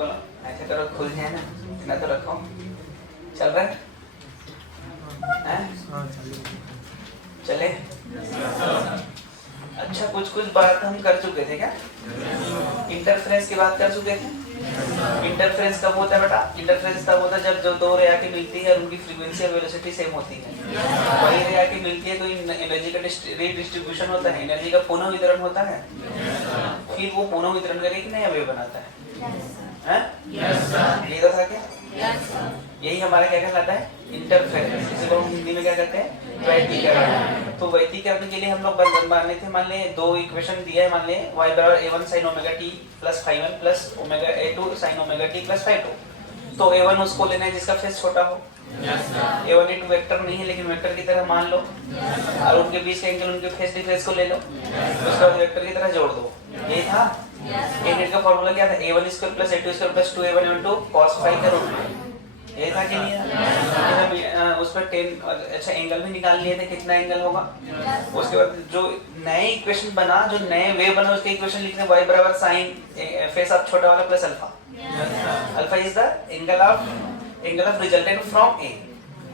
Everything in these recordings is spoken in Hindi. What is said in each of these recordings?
बोलो, ऐसे करो खुल जाए ना, इतना तो रखो। चल रहा है? चले? अच्छा, कुछ बात हम कर चुके थे क्या? इंटरफेरेंस की बात कर चुके थे। इंटरफेरेंस कब होता है बेटा? इंटरफेरेंस तब होता है जब जो दो रेखा मिलती है और उनकी फ्रीक्वेंसी और वेलोसिटी सेम होती है। वही रेखा मिलती है तो एनर्जी का रीडिस्ट्रीब्यूशन होता है, एनर्जी का पुनः वितरण होता है। फिर वो पुनः वितरण करके नया वेव बनाता है। ये तो था क्या? यही हमारा क्या कहलाता है? इंटरफेरेंस। इसी को हम हिंदी में क्या कहते हैं? वैतीकरण। तो वैतीकरण के लिए हम लोग बंधन मानने थे। मान ले दो इक्वेशन दिया है, मान ले y बराबर a1 sin omega t plus phi1 plus omega a2 sin omega t plus phi2। तो a1 उसको लेना है जिसका फेस छोटा हो। a1 a2 वेक्टर नहीं है लेकिन वेक्टर की तरह मान लो, और उनके बीच के एंगल उनके फेस डिफरेंस को ले लो, उसके बाद वेक्टर की तरह जोड़ दो। यही था। a का फॉर्मूला क्या था? a1 square plus a2 square plus 2a1 a2 cos phi का रूट। ये था कि नहीं? हम उस पर 10 अच्छा एंगल भी निकाल लिए थे, कितना एंगल होगा। उसके बाद जो नए इक्वेशन बना, जो नए वेव बना, उसके इक्वेशन लिखते हैं y बराबर sin फेस ऑफ छोटा वाला plus alpha. Alpha is the angle of resultant from A.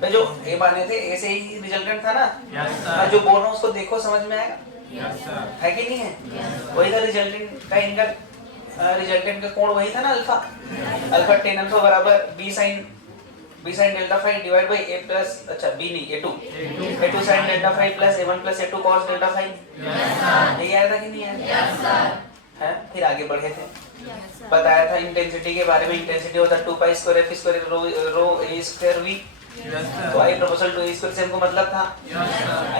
भाई जो ए माने थे ए से ही रिजल्टेंट था ना। मैं जो बोल रहा हूँ उसको देखो, समझ में आएगा? है कि नहीं है? वही था रिजल्टेंट का एंगल, रिजल्टेंट का कोण वही था ना अल्फा। अल्फा tan अल्फा बराबर b sin delta phi divide by a plus अच्छा b नहीं a2 sin delta phi plus a1 plus a2 cos delta phi. यही आया था कि नहीं आया? है? फिर आगे बढ़े थे, बताया था इंटेंसिटी के बारे में। इंटेंसिटी होता है 2 pi square f square rho a square v। तो i proportional to a square से हमको मतलब था।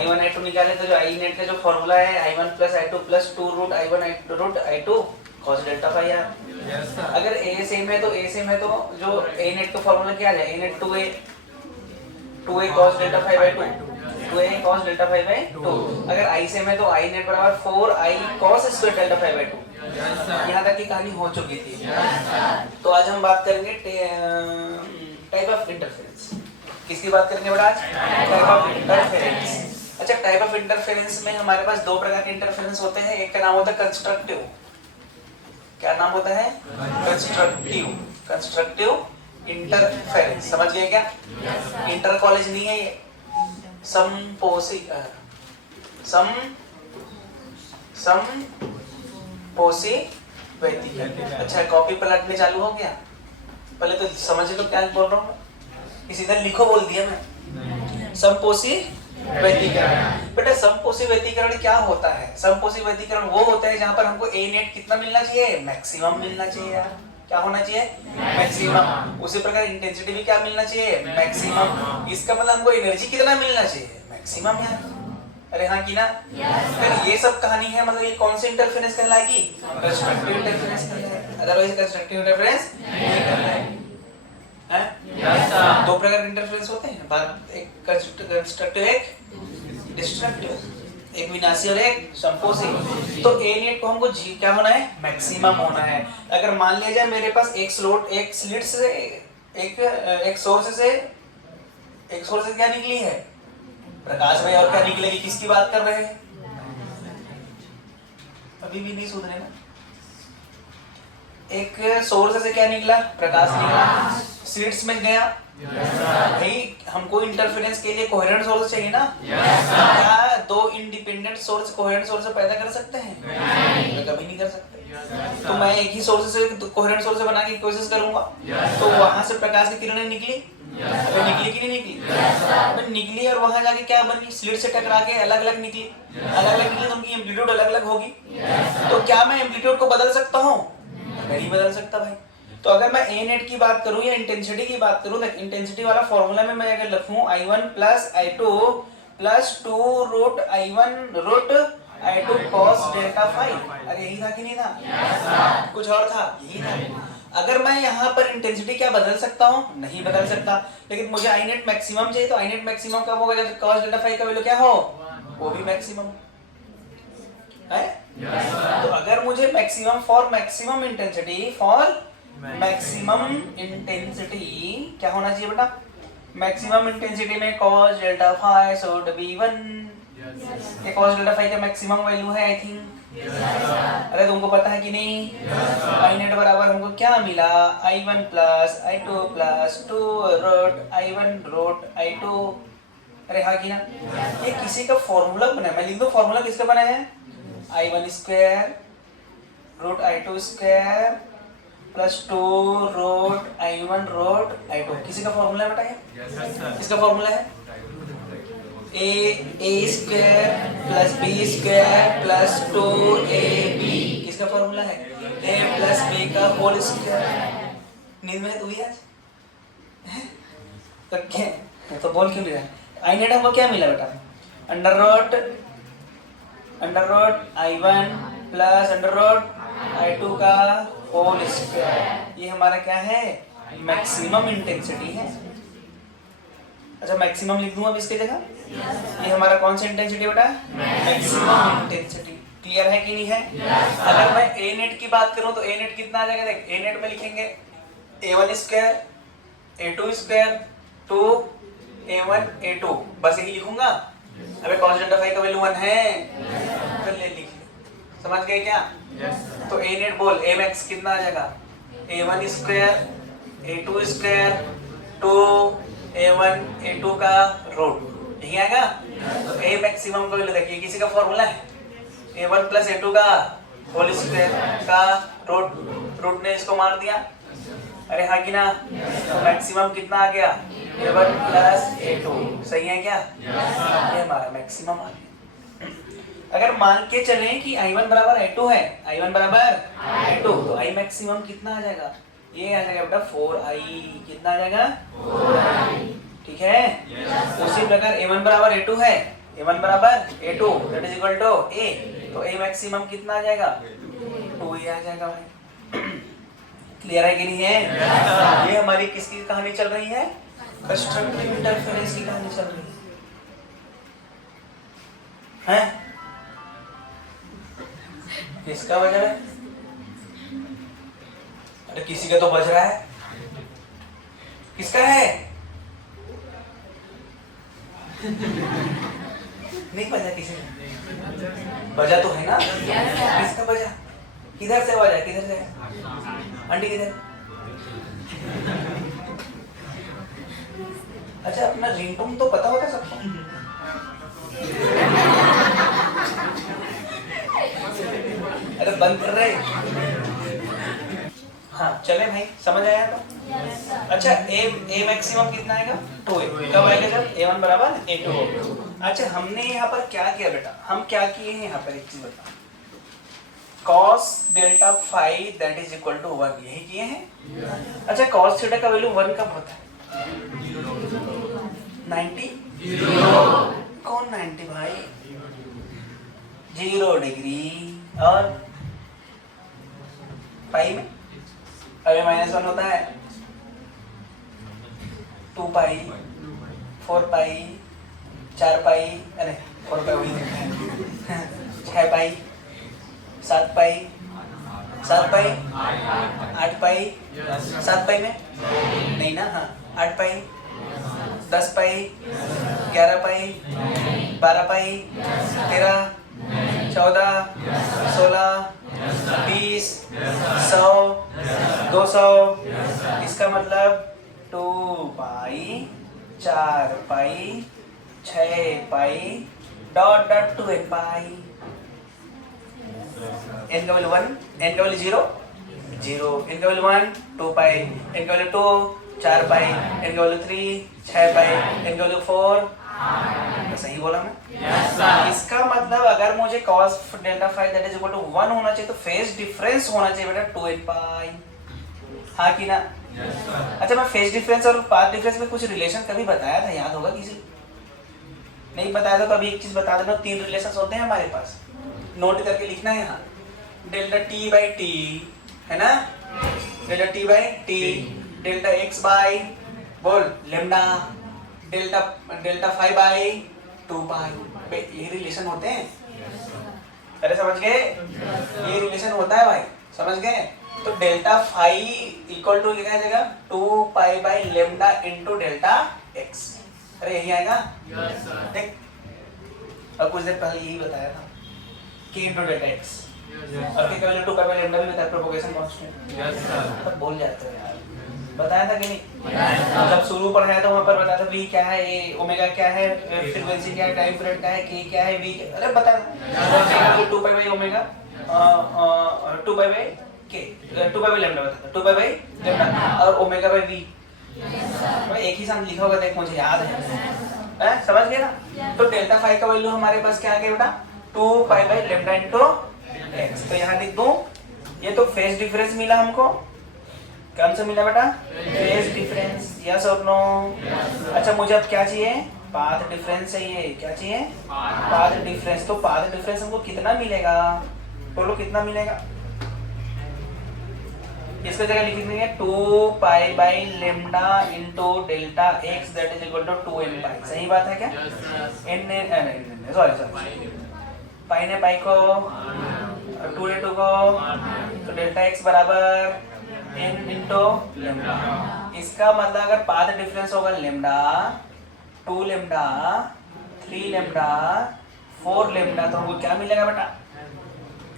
i1 i2 निकाले तो जो i नेट का जो फॉर्मूला है i1 plus i2 plus 2 root i1 root i2 cos delta phi यार। अगर a सेम है तो जो a नेट का फॉर्मूला क्या आ जाए? a net 2a cos delta phi by 2, 2a cos delta phi by 2। अगर i सेम है तो i नेट बराबर 4i cos square delta phi by 2। यहाँ तक की कहानी हो चुकी थी। तो आज हम बात करेंगे टाइप ऑफ इंटरफेरेंस। किसकी बात करेंगे बेटा आज? Type of interference. अच्छा, टाइप ऑफ इंटरफेरेंस में हमारे पास दो प्रकार के इंटरफेरेंस होते हैं। एक का नाम होता है कंस्ट्रक्टिव। क्या नाम होता है? Constructive interference. समझ गए क्या? इंटर कॉलेज नहीं है ये, वैतीकरण। अच्छा, कॉपी पलटने चालू हो गया? पहले तो समझ लो क्या बोल रहा हूँ। इसी तरह लिखो बोल दिया मैं। समपोषी वैतीकरण। बेटा समपोषी वैतीकरण क्या होता है? समपोषी वैतीकरण वो होता है जहां पर हमको ए नेट कितना मिलना चाहिए? मैक्सिमम मिलना चाहिए यार। क्या होना चाहिए? मैक्सिमम। उसी प्रकार इंटेंसिटी भी क्या मिलना चाहिए? मैक्सिमम। इसका मतलब हमको एनर्जी कितना मिलना चाहिए? मैक्सिमम यार। अरे हाँ कि ना? फिर ये सब कहानी है, मतलब ये कौन सी इंटरफेरेंस कहलाएगी? कंस्ट्रक्टिव इंटरफेरेंस कहलाएगी। अदरवाइज कंस्ट्रक्टिव इंटरफेरेंस नहीं कहलाएगी। दो प्रकार के इंटरफेरेंस होते हैं, एक कंस्ट्रक्टिव एक डिस्ट्रक्टिव, एक विनाशी और एक संपोषी। तो ए नेट को हमको जी क्या होना है? मैक्सिमम होना है। अगर मान लिया जाए मेरे पास एक स्लिट से एक सोर्स से क्या निकली है? प्रकाश भाई। और क्या निकलेगी? किसकी बात कर रहे हैं? अभी भी नहीं सुन रहे ना? एक सोर्स से क्या निकला? प्रकाश निकला। स्लिट्स में गया। भाई हमको इंटरफेरेंस के लिए कोहेरेंट सोर्स चाहिए ना? क्या दो इंडिपेंडेंट सोर्स कोहेरेंट सोर्स पैदा कर सकते हैं? कभी नहीं कर सकते। तो मैं एक ही सोर्स से कोहेरेंट सोर्स बनाने की कोशिश करूंगा तो वहां से प्रकाश की किरणें निकली। निकली कि नहीं निकली? निकली और वहां जाके क्या बनी? स्लिट से टकरा के अलग अलग निकली। तो उनकी एम्पलीट्यूड अलग अलग होगी। तो क्या मैं एम्पलीट्यूड को बदल सकता हूँ? नहीं बदल सकता भाई। तो अगर मैं ए नेट की बात करूं या इंटेंसिटी की बात करूं, तो इंटेंसिटी वाला फॉर्मूला में मैं अगर लिखूं i1 plus i2 plus 2 root i1 root i2 cos delta phi. अरे यही था कि नहीं था? कुछ और था? यही था। अगर मैं यहाँ पर इंटेंसिटी क्या बदल सकता हूँ? नहीं बदल सकता। लेकिन मुझे आई नेट मैक्सिमम चाहिए, तो आई नेट मैक्सिमम कब होगा? जब cos डेल्टा फाई का वैल्यू क्या हो? वो भी मैक्सिमम है। तो अगर मुझे मैक्सिमम फॉर मैक्सिमम इंटेंसिटी क्या होना चाहिए बेटा? मैक्सिमम इंटेंसिटी में cos delta phi should be 1। ये cos डेल्टा फाई का मैक्सिमम वैल्यू है आई थिंक। अरे तुमको पता है कि नहीं? आई नेट बराबर हमको क्या मिला? I1 plus I2 plus 2 root I1 root I2। अरे हाँ कि ना? ये किसी का फॉर्मूला बना है, मैं लिख दूं फॉर्मूला किसका बना है? I1 square root I2 square plus 2 root I1 root I2। किसी का फॉर्मूला है बेटा ये? किसका फॉर्मूला है? A square plus B square plus 2ab। किसका फॉर्मूला है? ए प्लस बी का होल स्क्वायर। नींद में तू ही आज तो क्या तो बोल क्यों नहीं रहा? आई नेट हमको क्या मिला बेटा? Under root I1 plus under root I2 का होल स्क्वायर। ये हमारा क्या है? मैक्सिमम इंटेंसिटी है। अच्छा मैक्सिमम लिख दूं अब इसकी जगह। ये हमारा कौन सा इंटेंसिटी बेटा? Maximum intensity. क्लियर है कि नहीं है? अगर मैं ए नेट की बात करूं तो ए नेट कितना आ जाएगा? देख ए नेट में लिखेंगे A1 square A2 square 2 A1 A2, बस यही लिखूंगा। अबे cos डेल्टा फाई का वैल्यू 1 है तो ले लिख लो। समझ गए क्या? तो ए नेट बोल ए मैक्स कितना आ जाएगा? A1 square A2 square 2 A1 A2 का रूट, यही आएगा। तो ए मैक्सिमम का वैल्यू देखिए किसी का फॉर्मूला है A1 प्लस A2 का होल स्क्वायर का रूट ने इसको मार दिया। अरे हाँ कि ना? तो मैक्सिमम कितना आ गया? A1 plus A2। सही है क्या? ये हमारा मैक्सिमम आ गया। अगर मान के चलें कि I1 बराबर I2 है, I1 बराबर I2, तो I मैक्सिमम कितना आ जाएगा? ये आ जाएगा बेटा 4I। कितना आ जाएगा? 4I। ठीक है? उसी प्रकार A1 बराबर A2 है, A1 बराबर A2 that is equal to A, तो A मैक्सिमम कितना आ जाएगा? 2A आ जाएगा भाई। क्लियर है कि नहीं है? ये हमारी किसकी कहानी चल रही है? कंस्ट्रक्टिव इंटरफेरेंस की कहानी चल रही है। किसका बज रहा है? अरे किसी का तो बज रहा है। किसका है? नहीं बजा किसी ने? बजा तो है ना? किसका बजा? किधर से बजा? किधर से? आंटी किधर? अच्छा अपना रिंगटोन तो पता होता सबको? अरे बंद कर रहे। हाँ चले भाई, समझ आया तो? अच्छा ए मैक्सिमम कितना आएगा? 2A। कब आएगा? जब A1 बराबर A2 होगा। अच्छा हमने यहाँ पर क्या किया बेटा? हम क्या किए हैं यहाँ पर? एक चीज बता। cos delta phi that is equal to 1, यही किए हैं। अच्छा cos थीटा का वैल्यू 1 कब होता है? 90? कौन 90 भाई? 0 डिग्री। और पाई में अभी -1 होता है 2 पाई 4 पाई 4 पाई, अरे 4 पाई वही देखते हैं 6 पाई 7 पाई 7 पाई 8 पाई 7 पाई में नहीं ना? हाँ 8 पाई 10 पाई 11 पाई 12 पाई 13 14 16 20 100 200। इसका मतलब 2 pi 4 pi 6 pi dot dot 2 pi. n का वैल्यू 1, n का वैल्यू 0 0, n का वैल्यू 1 2 पाई, n का वैल्यू 2 4 पाई, n का वैल्यू 3 6 पाई, n का वैल्यू 4। सही बोला मैं? इसका मतलब अगर मुझे cos delta phi that is equal to 1 होना चाहिए तो फेज डिफरेंस होना चाहिए बेटा 2n पाई। हाँ कि ना? अच्छा मैं फेज डिफरेंस और पाथ डिफरेंस में कुछ रिलेशन कभी बताया था? याद होगा किसी? नहीं बताया था तो अभी एक चीज बता देना। 3 रिलेशंस होते हैं हमारे पास, नोट करके लिखना है यहाँ। डेल्टा टी बाई टी है ना? Delta T by T, delta x by बोल लेमडा, डेल्टा फाई बाई 2 पाई। ये रिलेशन होते हैं। अरे समझ गए? ये रिलेशन होता है भाई, समझ गए? तो डेल्टा फाई इक्वल टू लिखा जाएगा 2 pi by lambda into delta x. अरे यही आएगा? देख और कुछ देर पहले यही बताया था कि इनटू डेल्टा एक्स। और के वैल्यू 2 पाई बाय लैम्डा भी बताया प्रोपगेशन कांस्टेंट। Yes sir. तब बोल जाते हो यार, बताया था कि नहीं? जब शुरू पढ़ाया था वहाँ पर बताया था v क्या है, ए ओमेगा क्या है, फ्रीक्वेंसी क्या है, टाइम पीरियड क्या है, k क्या है, v क्या, अरे बताया 2 pi by omega 2 pi bye k 2 pi by lambda बताया 2 पाई बाय लैम्डा और ओमेगा बाय v। भाई एक ही साथ लिखा होगा, देख मुझे याद है, समझ गए ना? तो डेल्टा फाई का वैल्यू हमारे पास क्या आ गया बेटा 2 pi by lambda into x। तो यहाँ लिख दूं, ये तो फेज डिफरेंस मिला हमको। कौन सा मिला बेटा? Phase difference. यस और नो? अच्छा मुझे अब क्या चाहिए? पाथ डिफरेंस चाहिए। क्या चाहिए? Path difference. तो पाथ डिफरेंस हमको कितना मिलेगा? बोलो कितना मिलेगा? इसका जगह लिख देंगे 2 pi by lambda into delta x that is equal to 2m pi. सही बात है क्या? n सॉरी पाई ने पाई को 2 ने 2 को, तो डेल्टा x बराबर n इंटू लेम्डा। इसका मतलब अगर पाथ डिफरेंस होगा लेम्डा 2 लेम्डा 3 लेम्डा 4 लेम्डा, तो हमको क्या मिलेगा बेटा?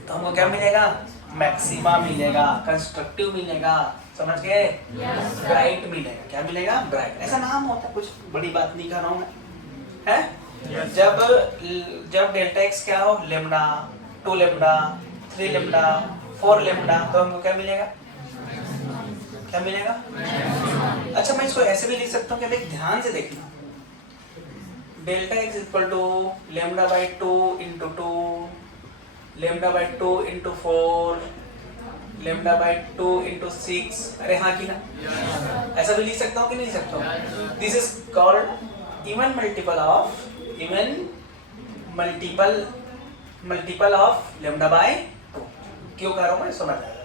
तो हमको क्या मिलेगा? मैक्सिमा मिलेगा, कंस्ट्रक्टिव मिलेगा। समझ गए? ब्राइट मिलेगा। क्या मिलेगा? ब्राइट। ऐसा नाम होता है, कुछ बड़ी बात नहीं कर रहा हूँ मैं, है? जब डेल्टा x क्या हो, लेम्डा 2 लेम्डा 3 लेम्डा 4 लेम्डा, तो हमको क्या मिलेगा? क्या मिलेगा? अच्छा मैं इसको ऐसे भी लिख सकता हूँ कि भाई ध्यान से देखना, delta x equal to lambda by 2 into 2 lambda by 2 into 4 lambda by 2 into 6। अरे हाँ कि ना? ऐसा भी लिख सकता हूँ कि नहीं लिख सकता हूँ? This is called even multiple of lambda by 2। क्यों कर रहा हूँ मैं? समझ आ जाएगा।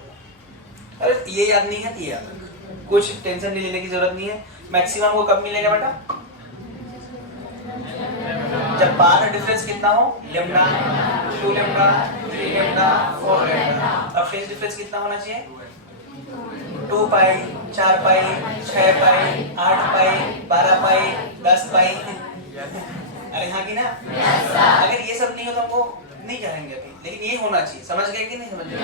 अरे ये याद नहीं है, ये याद रख, कुछ टेंशन नहीं लेने की जरूरत नहीं है। मैक्सिमम को कब मिलेगा बेटा? जब पाथ डिफरेंस कितना हो, लेम्डा 2 लेम्डा 3 लेम्डा 4 लेम्डा। अब फेज डिफरेंस कितना होना चाहिए? 2 पाई 4 पाई 6 पाई 8 पाई 12 पाई 10 पाई। अरे हाँ कि ना? अगर ये सब नहीं हो तो हमको नहीं कहेंगे अभी, लेकिन ये होना चाहिए। समझ गए कि नहीं समझ गए?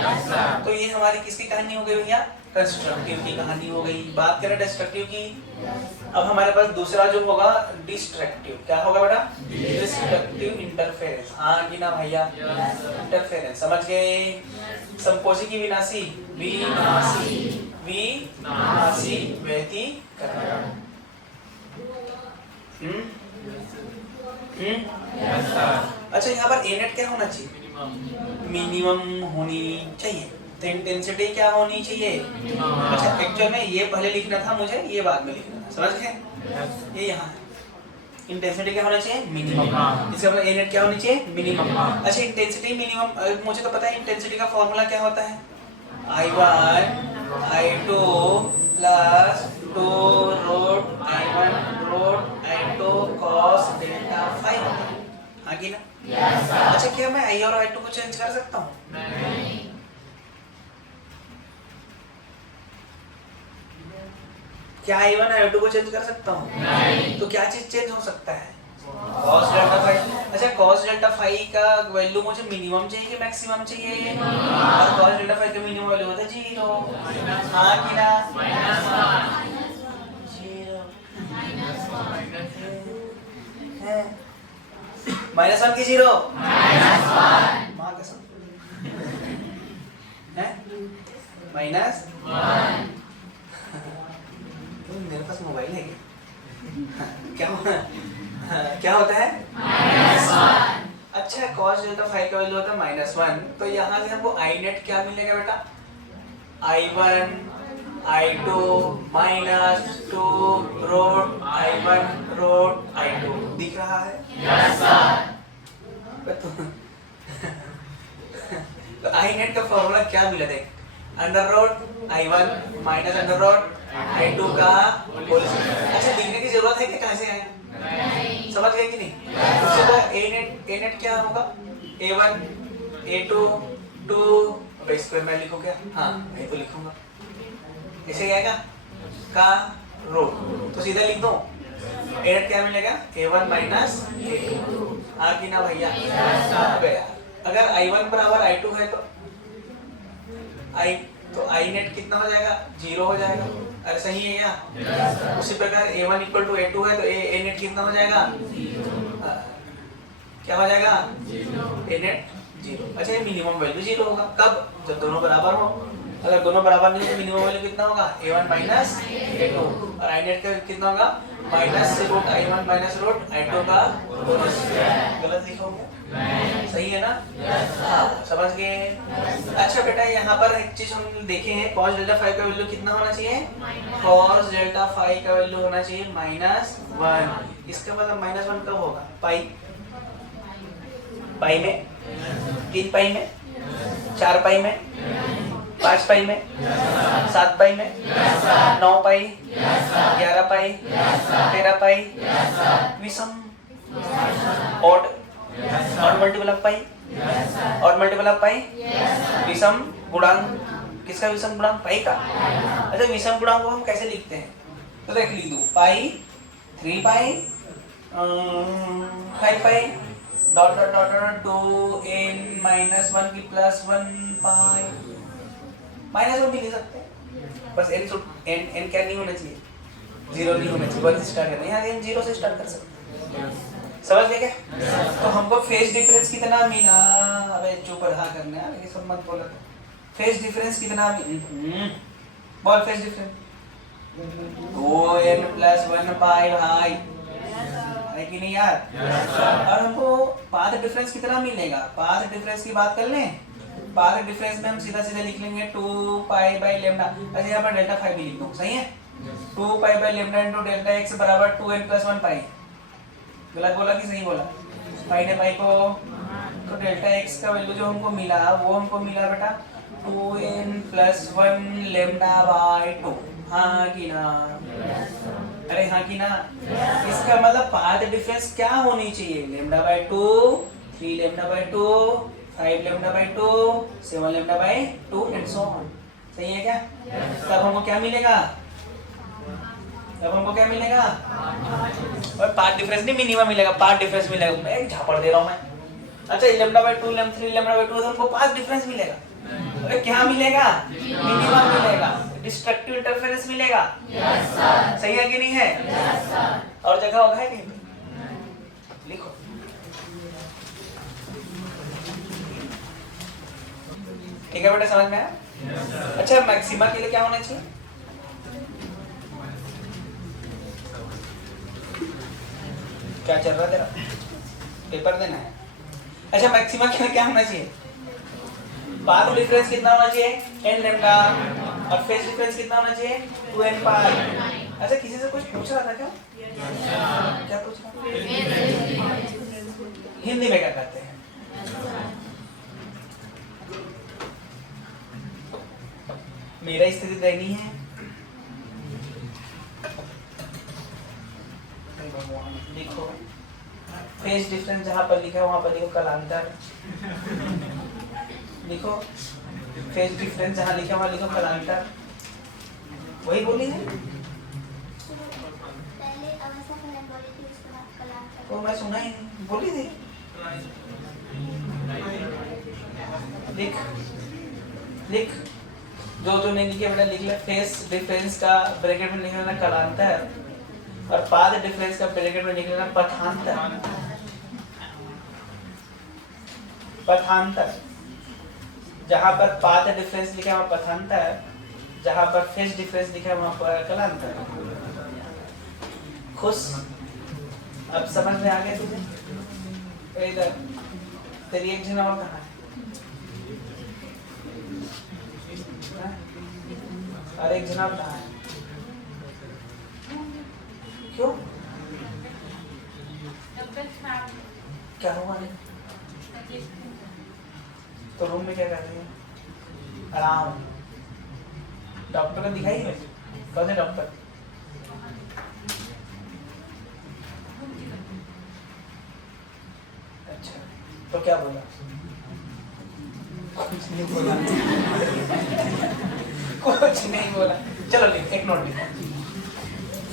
तो ये हमारी किसकी कहानी हो गई भैया? कंस्ट्रक्टिव की कहानी हो गई। बात करें डिस्ट्रक्टिव की, अब हमारे पास दूसरा जो होगा डिस्ट्रक्टिव। क्या होगा बेटा? Destructive interference. हाँ कि ना भैया? इंटरफेरेंस। समझ गए? संपोषी की विनाशी विनाशी व्यतिकरण। अच्छा यहाँ पर A नेट क्या होना चाहिए? मिनिमम होनी चाहिए। तो इंटेंसिटी क्या होनी चाहिए? अच्छा एक्चुअल में ये पहले लिखना था मुझे, ये बाद में लिखना था। समझ गए? ये यहाँ है। इंटेंसिटी क्या होना चाहिए? मिनिमम। इसका मतलब A नेट क्या होनी चाहिए? मिनिमम। अच्छा इंटेंसिटी मिनिमम, मुझे तो पता है इंटेंसिटी का फॉर्मूला क्या होता है? I1 I2 plus 2 root I1 root I2 cos delta phi होता है। हाँ कि ना? अच्छा क्या मैं I और I2 को चेंज कर सकता हूँ? नहीं। क्या I1 I2 को चेंज कर सकता हूँ? नहीं। तो क्या चीज चेंज हो सकता है? cos delta phi. अच्छा cos डेल्टा फाई का वैल्यू मुझे मिनिमम चाहिए कि मैक्सिमम चाहिए? और cos डेल्टा फाई का मिनिमम वैल्यू होता है 0। हाँ कि ना? -1 की 0? माँ कसम है -1। मेरे पास मोबाइल है क्या होता है? -1। अच्छा cos डेल्टा फाई का वैल्यू होता है -1। तो यहाँ से हमको I नेट क्या मिलेगा बेटा? I1 I2 -2 root I1 root I2। दिख रहा है? तो I नेट का फॉर्मूला क्या मिला? देख under root I1 minus under root I2 का होल स्क्वायर। अच्छा लिखने की जरूरत है कि कहाँ से आए? नहीं। समझ गए कि नहीं? उसके बाद A नेट क्या होगा? A1 A2 2 स्क्वायर में लिखो क्या? हाँ ये तो लिखूंगा। ऐसे आएगा का रूट, तो सीधा लिख दो। A नेट क्या मिलेगा? A1 minus A2। हाँ कि ना भैया? अगर I1 बराबर I2 है तो आई, तो आई नेट कितना हो जाएगा? 0 हो जाएगा। अरे सही है क्या? उसी प्रकार A1 इक्वल टू A2 है तो ए नेट कितना हो जाएगा? क्या हो जाएगा? ए नेट 0। अच्छा ये मिनिमम वैल्यू 0 होगा कब? जब दोनों बराबर हो। अगर दोनों बराबर नहीं हो तो मिनिमम वैल्यू कितना होगा? A1 minus A2। और आई नेट का कितना होगा? Minus root I1 minus root I2 का होल स्क्वायर। गलत लिखा होगा? सही है ना? हाँ, समझ गए? अच्छा बेटा यहाँ पर एक चीज हम देखे हैं, cos डेल्टा फाई का वैल्यू कितना होना चाहिए? cos डेल्टा फाई का वैल्यू होना चाहिए -1। इसका मतलब -1 कब होगा? पाई में, 3 पाई में, 4 पाई में, 5 पाई में, 7 पाई में, 9 पाई, 11 पाई, 13 पाई, विषम odd multiple of pi, odd multiple of pi, विषम गुणांक। किसका विषम गुणांक? पाई का। अच्छा विषम गुणांक को हम कैसे लिखते हैं? तो देख लिख दो, pi, 3 pi, 5 pi, dot dot dot dot 2n minus 1 की प्लस 1 पाई। -1 भी ले सकते हैं, बस n क्या नहीं होना चाहिए? 0 नहीं होना चाहिए। 1 से स्टार्ट करना है, यहाँ n 0 से स्टार्ट कर सकते हैं। समझ गए क्या? तो हमको फेज डिफरेंस कितना मिला? अबे चुप रहा करना है, ये सब मत बोलो। फेज डिफरेंस कितना बोल? फेज डिफरेंस 2n प्लस 1 पाई भाई, है कि नहीं यार? और हमको पाथ डिफरेंस कितना मिलेगा? पाथ डिफरेंस की बात कर लें। पाथ डिफरेंस में हम सीधा सीधा लिख लेंगे 2 पाई बाई लेम्डा। अच्छा यहाँ पर डेल्टा फाई भी लिख दूँ, सही है? 2 pi by lambda into delta x बराबर 2n प्लस 1 पाई। गलत बोला कि सही बोला? पाई ने पाई को, तो डेल्टा एक्स का वैल्यू जो हमको मिला वो हमको मिला बेटा 2n प्लस 1 लेम्डा बाई 2। हाँ कि ना? अरे हाँ कि ना? इसका मतलब पाथ डिफरेंस क्या होनी चाहिए? Lambda by 2, 3 lambda by 2, 5 lambda by 2, 7 lambda by 2 and so on. सही है क्या? तब हमको क्या मिलेगा? और पाथ डिफरेंस नहीं मिनिमम मिलेगा, पाथ डिफरेंस मिलेगा। मैं एक झापड़ दे रहा हूँ मैं। अच्छा लेम्डा बाई 2, 3 लेम्डा बाई 2 तो हमको पाथ डिफरेंस मिलेगा। अरे क्या मिलेगा? मिनिमम मिलेगा, डिस्ट्रक्टिव इंटरफेरेंस मिलेगा। सही है कि नहीं है? और जगह होगा है नहीं? लिखो ठीक है बेटा, समझ में आया? अच्छा मैक्सिमा के लिए क्या होना चाहिए? क्या चल रहा है तेरा? पेपर देना है? अच्छा मैक्सिमा के लिए क्या होना चाहिए? पाथ डिफरेंस कितना होना चाहिए? n lambda. और फेज डिफरेंस कितना होना चाहिए? 2n पाई। अच्छा किसी से कुछ पूछ रहा था क्या? क्या पूछ रहा? हिंदी में क्या कहते हैं? मेरा स्थिति दैनी है। लिखो फेज डिफरेंस जहां पर लिखा है वहां पर लिखो कलांतर। लिखो फेज डिफरेंस जहां लिखा है वहां लिखो कलांतर। वही बोली है तो मैं सुना ही नहीं, बोली थी। लिख लिख जो नहीं लिखे बेटा लिख ले। फेज डिफरेंस का ब्रैकेट में लिख लेना कलांतर और पाथ डिफरेंस का ब्रैकेट में लिख लेना पथांतर। पथांतर जहां पर पाथ डिफरेंस लिखा है वहां पथांतर, जहां पर फेज डिफरेंस लिखा है वहां पर कलांतर। खुश? अब समझ में आ गया तुझे? इधर तेरी एक जन और कहाँ है? और एक जनाब कहाँ है? क्यों? क्या हुआ? तो रूम में क्या कर रही है? आराम। डॉक्टर को दिखाई है? कौन है डॉक्टर? अच्छा तो क्या बोला? कुछ नहीं बोला। कुछ नहीं बोला। चलो लिख, एक नोट लिखो।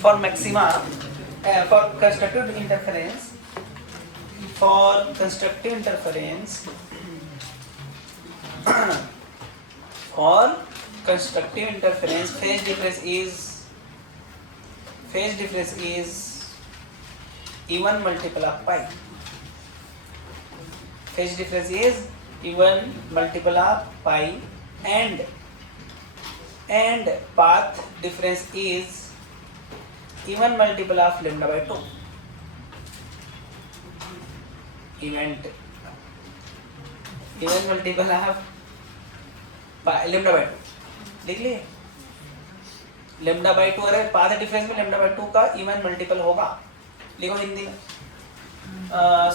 For maxima for constructive interference For constructive interference, phase difference is even multiple of pi. Phase difference is even multiple of pi, and path difference is even multiple of lambda by 2. Even multiple of lambda by 2 लिख लिए. lambda by 2, अरे पाथ डिफरेंस में lambda by 2 का इवन मल्टीपल होगा. लिखो हिंदी में.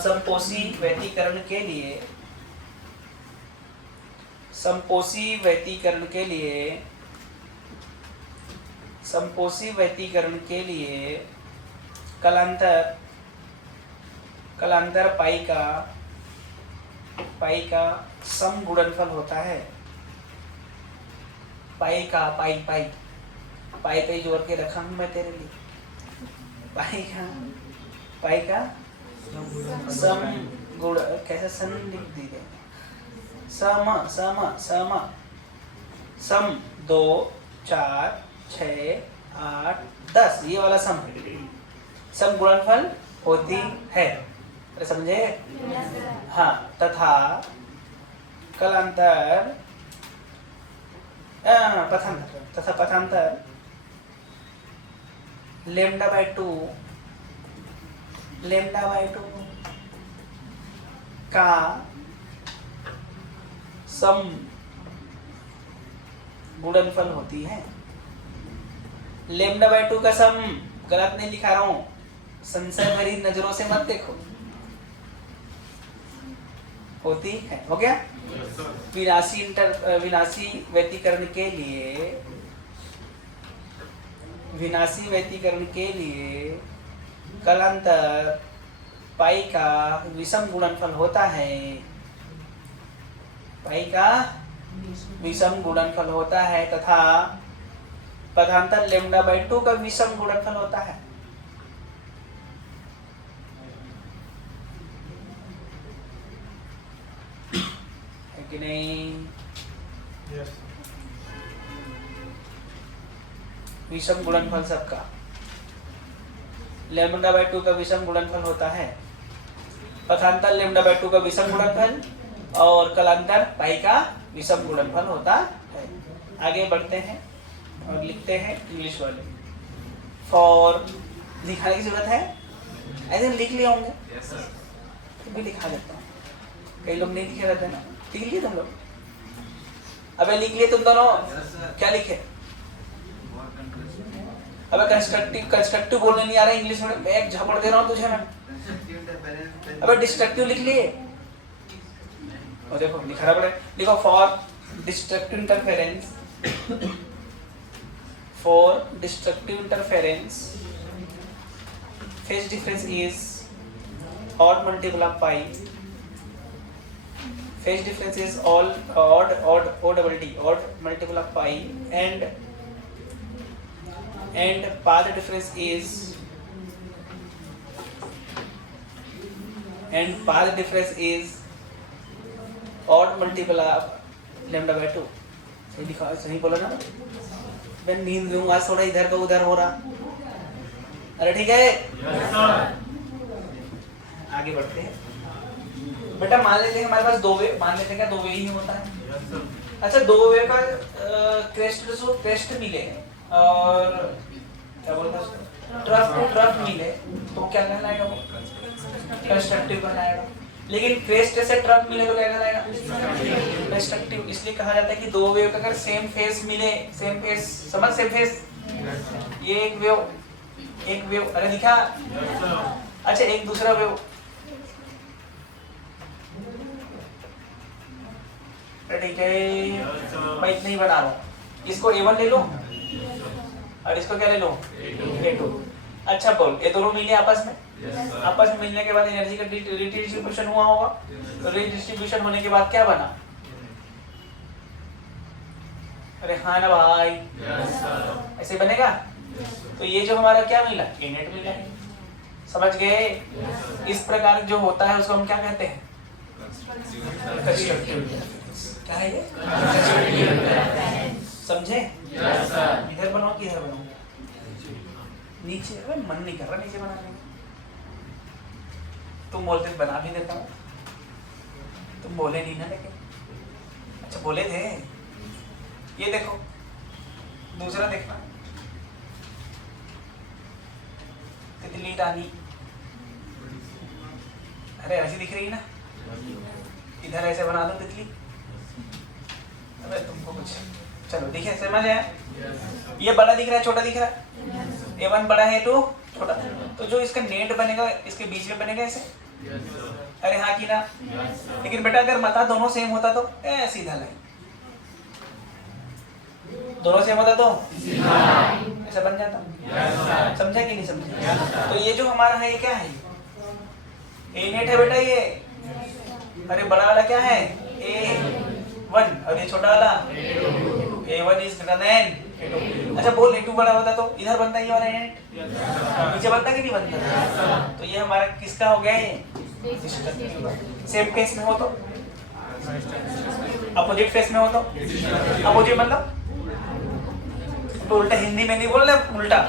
समपोषी व्यतिकरण के लिए कलांतर पाई का सम गुणनफल होता है. पाई पे जोड़ के रखा हूं मैं तेरे लिए. पाई का सम गुण कैसे सम लिख दीजिए. सम 2 4 6 8 10 ये वाला सम गुणनफल होती है. समझे? हाँ. तथा पथांतर lambda by 2 का सम गुणनफल होती है. lambda by 2 का सम गलत नहीं लिखा रहा हूं. संशय भरी नजरों से मत देखो. होती है. हो गया. विनाशी व्यतिकरण के लिए कलांतर पाई का विषम गुणनफल होता है. तथा पदांतर lambda by 2 का विषम गुणनफल होता है. कि नहीं? yes. विषम गुणनफल सबका lambda by 2 का विषम गुणनफल होता है. पथांतर lambda by 2 का विषम गुणनफल और कलांतर पाई का विषम गुणनफल होता है. आगे बढ़ते हैं और लिखते हैं इंग्लिश वाले. फॉर लिखाने की जरूरत है? ऐसे लिख लिए होंगे. yes, तो भी लिखा देता हूँ. कई लोग नहीं लिखे रहते ना. लिख लिए तुम लोग? अबे लिख लिए तुम दोनों? क्या लिखे? अबे कंस्ट्रक्टिव बोलने नहीं आ रहा इंग्लिश में. मैं एक झपड़ दे रहा हूँ तुझे मैं. अबे डिस्ट्रक्टिव लिख लिए. और देखो लिखा रहा पड़े. लिखो for destructive interference phase difference is odd multiple of pi. Phase difference is odd multiple of pi, and path difference is odd multiple of lambda by 2. सही लिखा? सही बोला ना? मैं नींद में हूँ आज. थोड़ा इधर का उधर हो रहा. अरे ठीक है. आगे बढ़ते हैं. बेटा मान लेते हैं हमारे पास दो वे. मान लेते हैं क्या दो वे ही होता है? अच्छा, दो वे का क्रेस्ट मिले और क्या बोलता है ट्रफ टू ट्रफ मिले तो क्या कहलाएगा? वो कंस्ट्रक्टिव कहलाएगा. लेकिन क्रेस्ट से ट्रफ मिले तो क्या कहलाएगा? कंस्ट्रक्टिव. इसलिए कहा जाता है कि दो वेव अगर सेम फेस मिले, सेम फेस समझ, सेम फेस. ये एक वेव अरे दिखा. अच्छा, एक दूसरा वेव. ठीक है, मैं इतना ही बना रहा हूँ. इसको A1 ले लो और इसको क्या ले लो? A2. अच्छा बोल, ये दोनों मिले आपस में. आपस में मिलने के बाद एनर्जी का रिडिस्ट्रीब्यूशन हुआ होगा. तो रिडिस्ट्रीब्यूशन होने के बाद क्या बना? अरे हाँ ना भाई. ऐसे बनेगा. तो ये जो हमारा क्या मिला? A-net मिला है. समझ गए? इस प्रकार जो होता है उसको हम क्या कहते हैं? कंस्ट्रक्टिव. क्या है ये? समझे? इधर बनाओ कि इधर बनाओ? नीचे। अरे मन नहीं कर रहा नीचे बनाने का। तुम बोलते बना भी देता हूँ, तुम बोले नहीं ना। लेकिन अच्छा बोले थे। ये देखो दूसरा देखना, तितली रानी। अरे ऐसी दिख रही है ना, इधर ऐसे बना दो तितली। अरे तुमको कुछ चलो दिखे, समझ आया? ये बड़ा दिख रहा है छोटा दिख रहा है? A1 बड़ा है तो छोटा, तो जो इसका नेट बनेगा इसके बीच में बनेगा ऐसे। अरे हाँ कि ना? लेकिन बेटा अगर मता दोनों सेम होता तो सीधा लाइन, दोनों सेम होता तो ऐसा बन जाता। समझा कि नहीं समझा? तो ये जो हमारा है ये क्या है? ए नेट है बेटा ये। अरे बड़ा वाला क्या है? A1 और ये छोटा वाला A1 is greater than A2। अच्छा बोल A2 बड़ा होता तो इधर बनता ये वाला नेट, नीचे बनता कि नहीं बनता? तो ये हमारा किसका हो गया? ये सेम फेस में हो तो, अपोजिट फेस में हो तो, अपोजिट मतलब तो उल्टा हिंदी में नहीं बोल रहे, उल्टा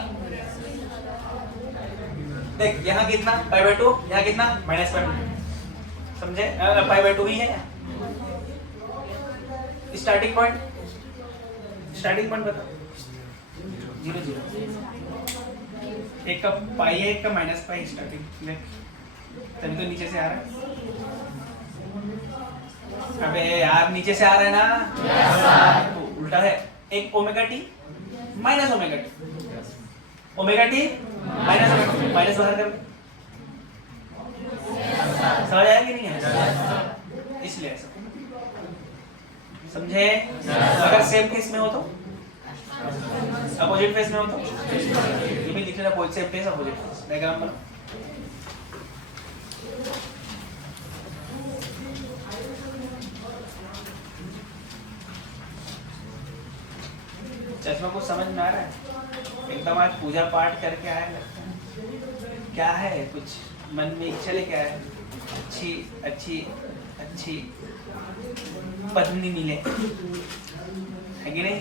देख। यहाँ कितना π/2, यहाँ कितना -π/2। समझे? π/2 ही है। स्टार्टिंग पॉइंट बताओ। 0 0। एक का पाई है, एक का -π स्टार्टिंग। देख तभी तो नीचे से आ रहा है। अबे यार नीचे से आ रहा है ना, तो उल्टा है। एक ω/t -ω/t, ω/t -ω/t, minus बाहर कर। समझ आया कि नहीं है? इसलिए ऐसा समझे? अगर सेम फेस में हो तो, अपोजिट फेस में हो तो ये भी लिख लेना, कोई same face opposite face. Diagram बना। चश्मा कुछ समझ में आ रहा है? एकदम आज पूजा पाठ करके आया लगता है। क्या है कुछ मन में इच्छा लेके आया? अच्छी अच्छी अच्छी पत्नी मिले, है कि नहीं?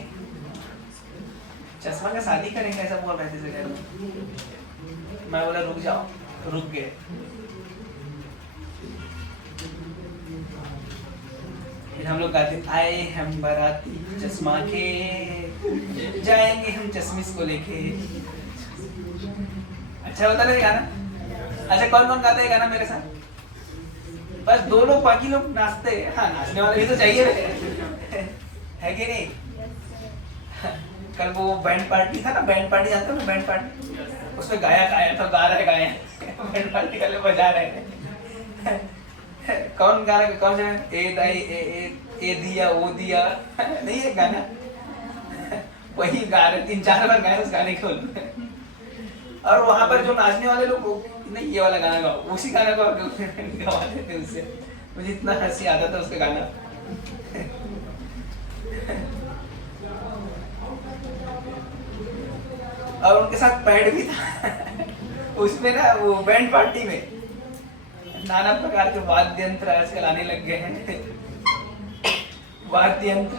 चश्मा का शादी करेंगे ऐसा बोल रहे थे घर में। मैं बोला रुक जाओ, रुक गए। फिर हम लोग गाते, आए हम बाराती चश्मा के, जाएंगे हम चश्मिश को लेके। अच्छा होता ना गाना? अच्छा कौन कौन गाता है गाना मेरे साथ? बस 2 लोग, बाकी लोग नाचते। हाँ नाचने वाले भी तो चाहिए है कि नहीं? कल वो बैंड पार्टी था ना, बैंड पार्टी जानते हो ना? बैंड पार्टी, उसमें गाया तो गा रहे बैंड पार्टी वाले बजा रहे थे। कौन गाना, कौन सा? ए दाई ए दिया ओ दिया, नहीं है गाना? वही गा रहे, 3-4 बार गाए उस गाने को। और वहां पर जो नाचने वाले लोग, नहीं ये वाला गाना गाओ, उसी गाना को गवाते थे उससे। मुझे इतना हंसी आता था उसका गाना। और उनके साथ पैड भी था उसमें ना, वो बैंड पार्टी में नाना प्रकार के वाद्य यंत्र आजकल आने लग गए हैं। वाद्य यंत्र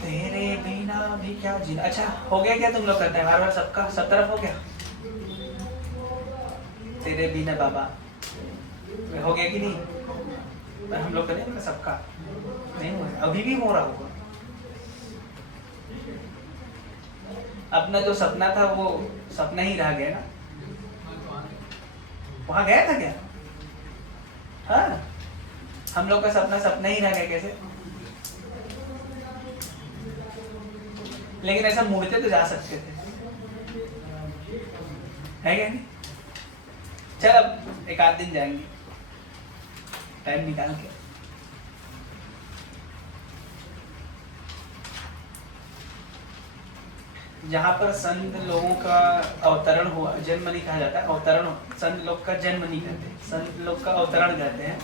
तेरे बिना भी क्या जीना। अच्छा हो गया क्या तुम लोग करते हैं हर बार? सबका सब तरफ हो गया? तेरे बिना बाबा हो गया कि नहीं? हम लोग करें सबका नहीं हुआ, अभी भी हो रहा होगा। अपना जो सपना था वो सपना ही रह गया ना। वहां गया था क्या? हाँ हम लोग का सपना सपना ही रह गया। कैसे? लेकिन ऐसा मुड़ते तो जा सकते थे, है क्या नहीं? चल अब एक आध दिन जाएंगे टाइम निकाल के। जहाँ पर संत लोगों का अवतरण हुआ, जन्म नहीं कहा जाता, अवतरण, संत लोग का जन्म नहीं कहते, संत लोग का अवतरण कहते हैं।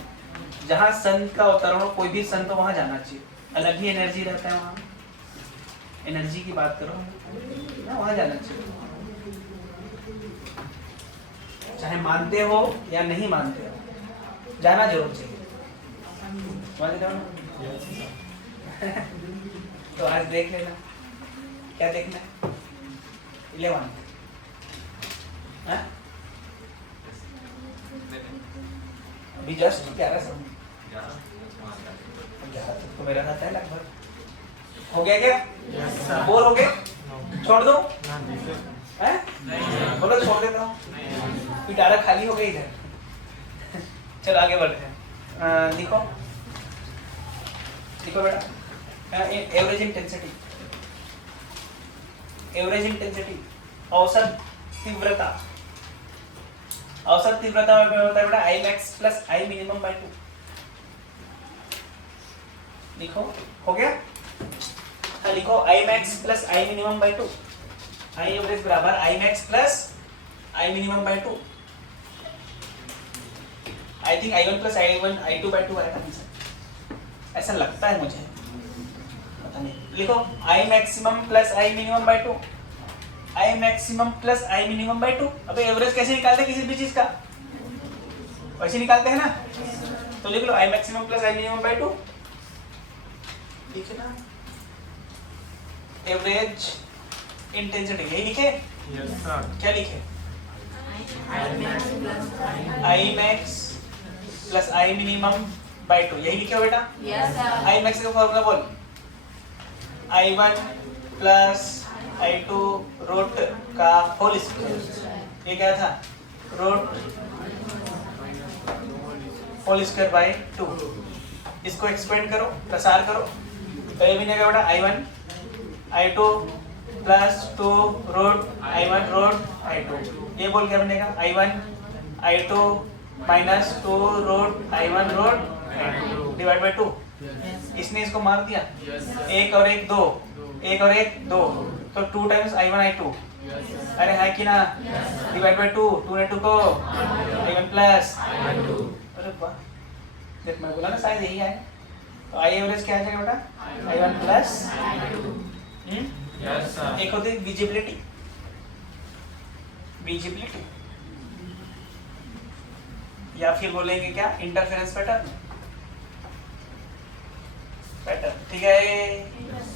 जहाँ संत का अवतरण हो, कोई भी संत हो, वहाँ जाना चाहिए, अलग ही एनर्जी रहता है वहाँ, एनर्जी की बात करो ना, वहाँ जाना चाहिए, चाहे मानते हो या नहीं मानते हो, जाना जरूर चाहिए। तो आज देख लेना, क्या देखना है? 11 अभी जस्ट 11 तो मेरा रहता है लगभग। हो गया क्या? बोर हो गए? छोड़ दो? बोलो छोड़ देता हूँ, पिटारा खाली हो गई इधर। चलो आगे बढ़ते हैं। लिखो लिखो बेटा, एवरेज इंटेंसिटी, एवरेज इंटेंसिटी, औसत तीव्रता, औसत तीव्रता में होता है बेटा I max plus I minimum by 2। लिखो, हो गया? हाँ लिखो, I max plus I minimum by 2, I average बराबर I max plus I minimum by 2। I think I one plus I one I two by 2 आएगा, ऐसा लगता है मुझे, पता नहीं। लिखो, I maximum plus I minimum by 2, I maximum plus I minimum by 2। अबे एवरेज कैसे निकालते हैं किसी भी चीज का? वैसे निकालते हैं ना, तो लिख लो I maximum plus I minimum by 2, लिखे ना, एवरेज इंटेंसिटी, यही लिखे? Yes sir. क्या लिखे? I max plus I minimum by 2, यही लिखे हो बेटा? Yes sir. आई मैक्स का फॉर्मूला बोल, I1 प्लस I2 रूट का होल स्क्वायर, ये क्या था? Root whole square by 2। इसको एक्सपेंड करो, प्रसार करो, तो ये बनेगा बेटा I1 I2 plus 2 root I1 root I2। ये बोल क्या बनेगा? I1 I2 minus 2 root I1 root I2 divide by 2। इसने इसको मार दिया, एक और एक 2, एक और एक 2, तो 2 टाइम्स I1 I2, अरे है कि ना, डिवाइड बाय 2, 2 ने 2 को I1 प्लस, अरे वाह, देख मैं बोला ना शायद यही है। तो आई एवरेज क्या आ जाएगा बेटा? I1 प्लस, एक होती है विजिबिलिटी, विजिबिलिटी, या फिर बोलेंगे क्या, इंटरफेरेंस पैटर्न, पैटर्न, ठीक है।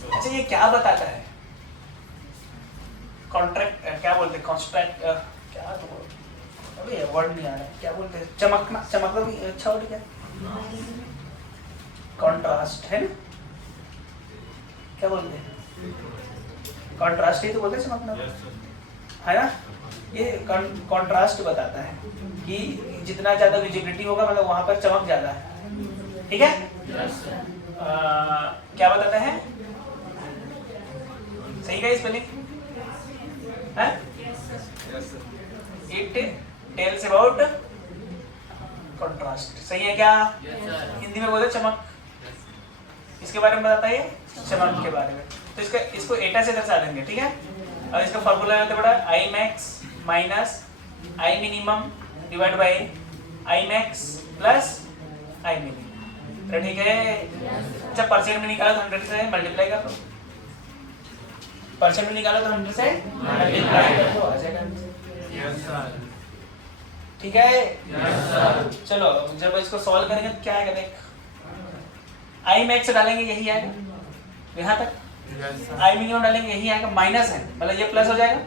अच्छा ये क्या बताता है? कॉन्ट्रैक्ट, क्या बोलते हैं, कॉन्स्ट्रैक्ट, क्या तो अबे वर्ड नहीं आ रहा है, क्या बोलते हैं, चमकना, चमकना भी अच्छा वर्ड क्या? कॉन्ट्रास्ट है ना, क्या बोलते हैं, कॉन्ट्रास्ट ही तो बोलते हैं चमकना, है ना। ये कॉन्ट्रास्ट बताता है कि जितना ज्यादा विजिबिलिटी होगा मतलब वहां पर चमक ज्यादा है, ठीक है। क्या बताता है? सही का स्पेलिंग है? इट टेल्स अबाउट कॉन्ट्रास्ट, सही है क्या? हिंदी में बोलते चमक, इसके बारे में बताता है ये, चमक के बारे में। तो इसका, इसको एटा से दर्शा देंगे, ठीक है। और इसका फॉर्मूला होता है बड़ा I max minus I minimum divide by I max plus I minimum, ठीक है। अच्छा परसेंट में निकालो तो 100 से मल्टीप्लाई कर दो, परसेंट में निकालो तो 100 से मल्टीप्लाई कर दो, आ जाएगा। Yes sir. ठीक है। Yes sir. चलो जब इसको सॉल्व करेंगे तो क्या आएगा देख, आई मैक्स डालेंगे यही आएगा, यहाँ तक यस सर। आई मिनिमम डालेंगे यही आएगा, माइनस है मतलब ये प्लस हो जाएगा,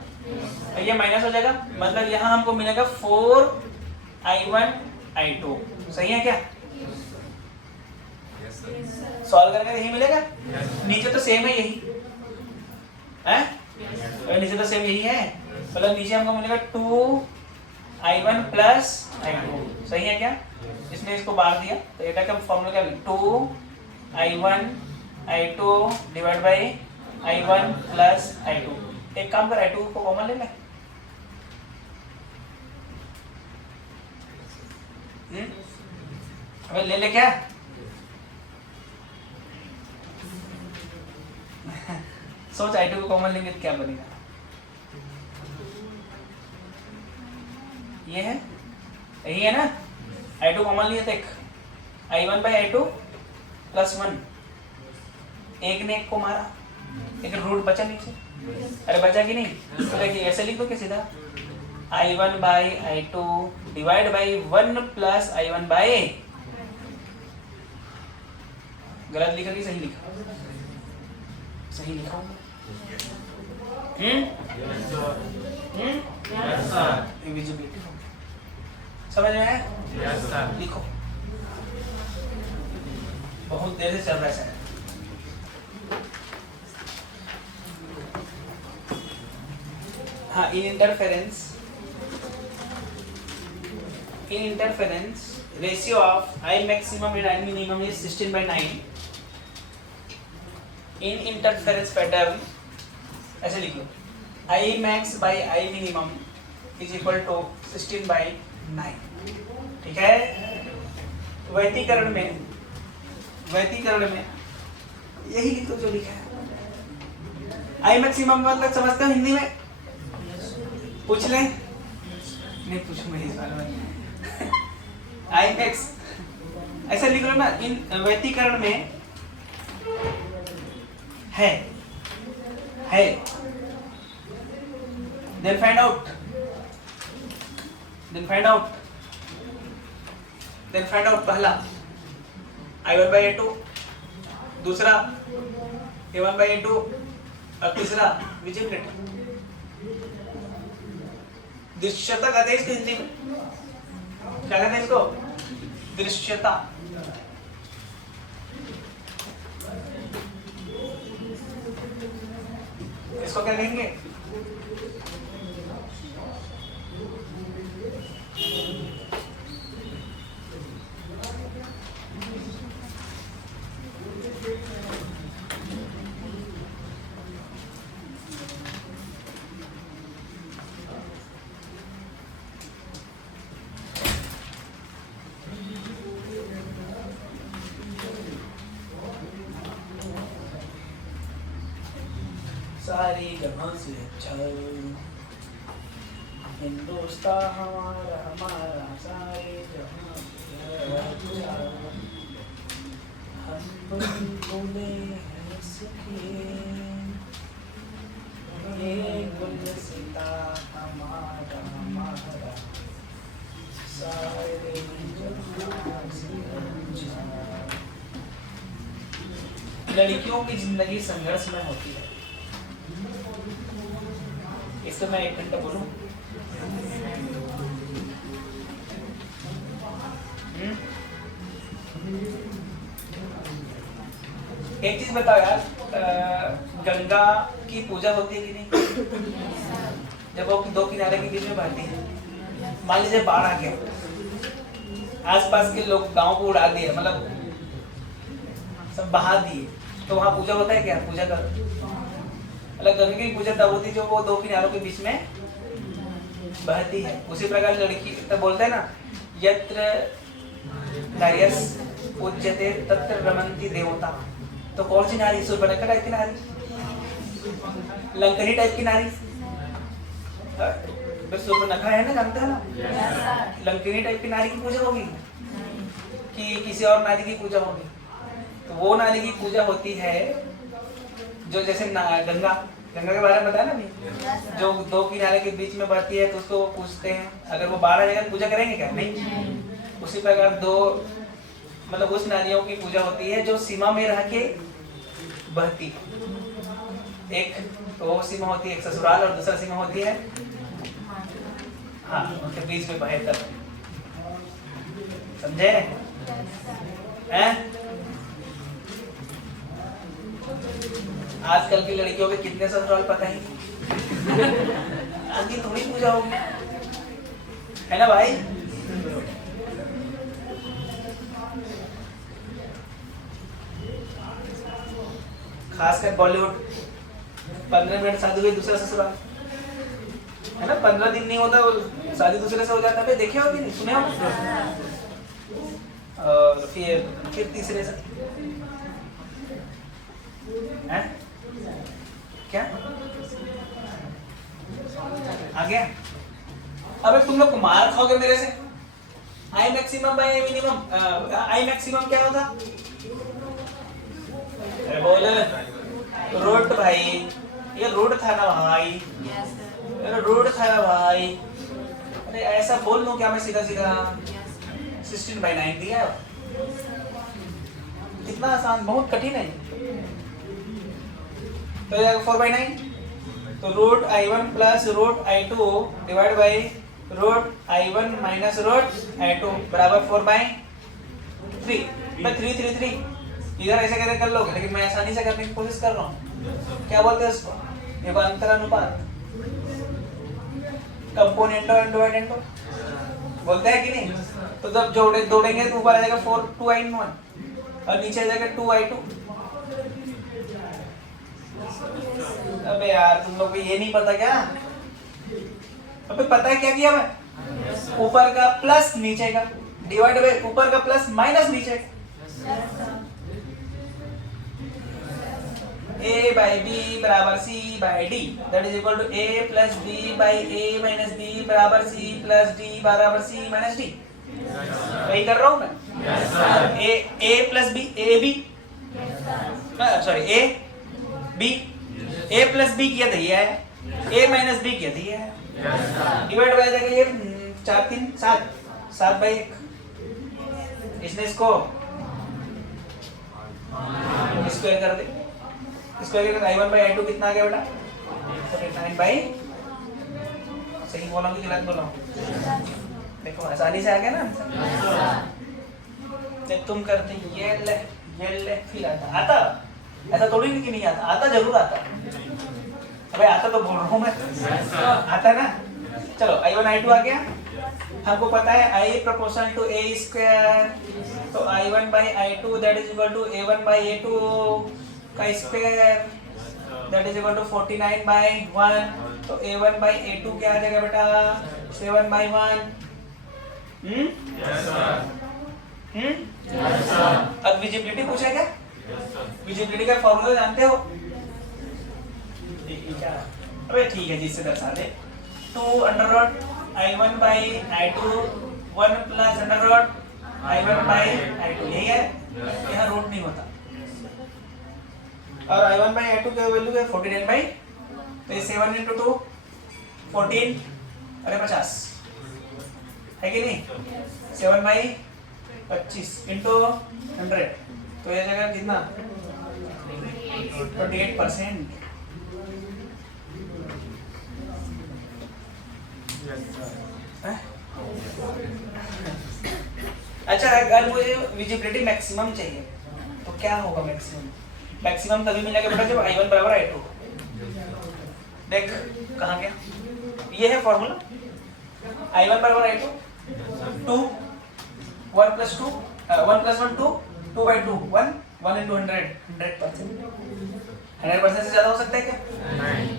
ये माइनस हो जाएगा, मतलब यहाँ हमको मिलेगा 4I1 I2, सही है क्या? सॉल्व करेंगे यही मिलेगा, नीचे तो सेम है यही है, नीचे तो सेम यही है, मतलब नीचे हमको मिलेगा 2I1 प्लस I2, सही है क्या? इसने इसको बाहर दिया तो एटा का फॉर्मूला क्या है? 2I1 I2 divide by I1 plus I2। एक काम कर, I2 को कॉमन ले ले, अबे ले ले क्या? सोच I2 को कॉमन लेंगे तो क्या बनेगा? ये है, यही है ना, I2 कॉमन लिया देख, I1 बाई I2 प्लस 1, एक ने एक को मारा, लेकिन रूट बचा नीचे, अरे बचा कि नहीं, तो देखिए ऐसे लिख दो क्या सीधा, I1 by I2 divide by 1 plus I1 by, गलत लिखा कि सही लिखा, सही लिखा हूँ। इनविजिबिलिटी समझ में है? Yes sir. लिखो, बहुत देर से चल रहा है सर। हाँ, in interference ratio of I maximum and I minimum is 16/9. In interference pattern ऐसे लिख लो, I max by I minimum is equal to 16/9, ठीक है। वैतीकरण में यही लिखो जो लिखा है। I maximum मतलब समझते हो हिंदी में? पूछ लें? नहीं पूछूंगा इस बारे में। I max ऐसा लिख लो ना, इन वैतीकरण में है, then find out पहला I1 by A2, दूसरा A1 by A2 और तीसरा विजिबिलिटी। दृश्यता कहते हैं इसको हिंदी में, क्या कहते हैं इसको? दृश्यता। इसको क्या कहेंगे? सारी जहां से अच्छा हिंदुस्तान हमारा सारे जहां से अच्छा, हम बुलबुले हैं सखी, ये गुलसिता हमारा सारे जहां से अच्छा। लड़कियों की जिंदगी संघर्ष में होती है, इससे मैं 1 घंटा बोलूं? एक चीज बताओ यार, गंगा की पूजा होती है कि नहीं? जब वो दो किनारे के बीच में बहती है, मान लीजिए बाढ़ आ गया, आसपास के लोग गांव को उड़ा दिए, मतलब सब बहा दिए, तो वहां पूजा होता है क्या? पूजा करो। मतलब गंगा की पूजा तब होती है जो वो दो किनारों के बीच में बहती है। उसी प्रकार लड़की तब बोलते हैं ना, यत्र नार्यस पूज्यते तत्र रमन्ति देवता। तो कौन सी नारी? सूर्पनखा टाइप की नारी, लंकनी टाइप की नारी। सूर्पनखा है ना, जानते हो ना? लंकनी टाइप की नारी की पूजा होगी कि किसी और नारी की पूजा होगी? तो वो नारी की पूजा होती है जो जैसे गंगा के बारे में बताया ना अभी, जो दो किनारे के बीच में बहती है, तो उसको वो पूछते हैं, अगर वो 12 जगह पूजा करेंगे क्या? नहीं। उसी प्रकार दो मतलब उस नारियों की पूजा होती है जो सीमा में रह के बहती। एक तो वो सीमा होती है एक ससुराल, और दूसरा सीमा होती है हाँ उनके बीच में बहे तब। समझे हैं? आजकल की लड़कियों के कितने ससुराल पता ही आगे थोड़ी पूजा होगी, है ना भाई? खासकर बॉलीवुड, 15 मिनट शादी हुई दूसरा ससुराल, है ना? 15 दिन नहीं होता शादी दूसरे से हो जाता है। देखे हो कि नहीं? सुने हो? और फिर तीसरे से हैं? क्या आ गया? अबे तुम लोग मार खाओगे मेरे से। I maximum bye I minimum, I maximum क्या होता? अरे बोल रूट भाई, ये रूट था ना भाई, रूट था ना भाई। अरे ऐसा बोल लूं क्या मैं सीधा सीधा? 16/9 दिया है। कितना आसान, बहुत कठिन है। तो ये 4/9, तो root I1 plus root I2 divide by root I1 minus root I2 बराबर 4/3। मैं 3 इधर ऐसे करके कर लोगे, लेकिन मैं आसानी से करने की कोशिश कर रहा हूँ। क्या बोलते हैं उसको? ये अंतरानुपात, कंपोनेंटो एंड डिवाइडेंटो बोलते हैं कि नहीं? तो जब जोड़ेंगे तो ऊपर आ जाएगा 2I1 और नीचे आ जाएगा 2I2। अबे यार तुम लोग को ये नहीं पता क्या? अबे पता है क्या किया मैं? ऊपर का प्लस नीचे का डिवाइड बाय ऊपर का प्लस माइनस नीचे का। A by B बराबर C by D, that is equal to A plus B by A minus B बराबर C plus D बराबर C minus D। वही कर रहा हूँ मैं। A plus B, A B, sorry A B, A plus B किया था ये है, A minus B किया था ये है। डिवाइड बाय जाएगा ये 4 3 7 7/1। इसने इसको स्क्वायर कर दे। स्क्वायर करके I1 बाई I2 कितना आ गया बेटा? 49 सही बोला कि गलत बोला? देखो आसानी से आ गया ना। जब तुम करते ये ले फिर आता ऐसा थोड़ी नहीं कि नहीं आता, आता जरूर आता। अबे आता तो बोल रहा हूँ मैं, आता ना। चलो I1 I2 आ गया। हमको पता है I proportional to A square, तो I1 by I2 that is equal to A1 by A2 का square that is equal to 49/1। तो A1 बाई A2 क्या आ जाएगा बेटा? 7/1। अब विजिबिलिटी पूछा क्या? विजिबिलिटी का फॉर्मूला जानते हो? अबे ठीक है, जिससे दर्शा दे 2 I1 by I2 1 plus I1 by I2, यही है। यहाँ रूट नहीं होता। और I1 बाई I2 का वैल्यू है 49 तो ये 7 into 2 14, अरे 50 है कि नहीं? 7/25 into 100, तो ये जगह कितना? 28%। अच्छा, अगर मुझे विजिबिलिटी मैक्सिमम चाहिए तो क्या होगा? मैक्सिमम तभी मिलेगा बेटा जब I1 बराबर I2। देख कहाँ गया? ये है फॉर्मूला। I1 बराबर I2 2 1 plus 2 1 plus 1 2 2/2 1 into 100% 100% से ज्यादा हो सकता है क्या?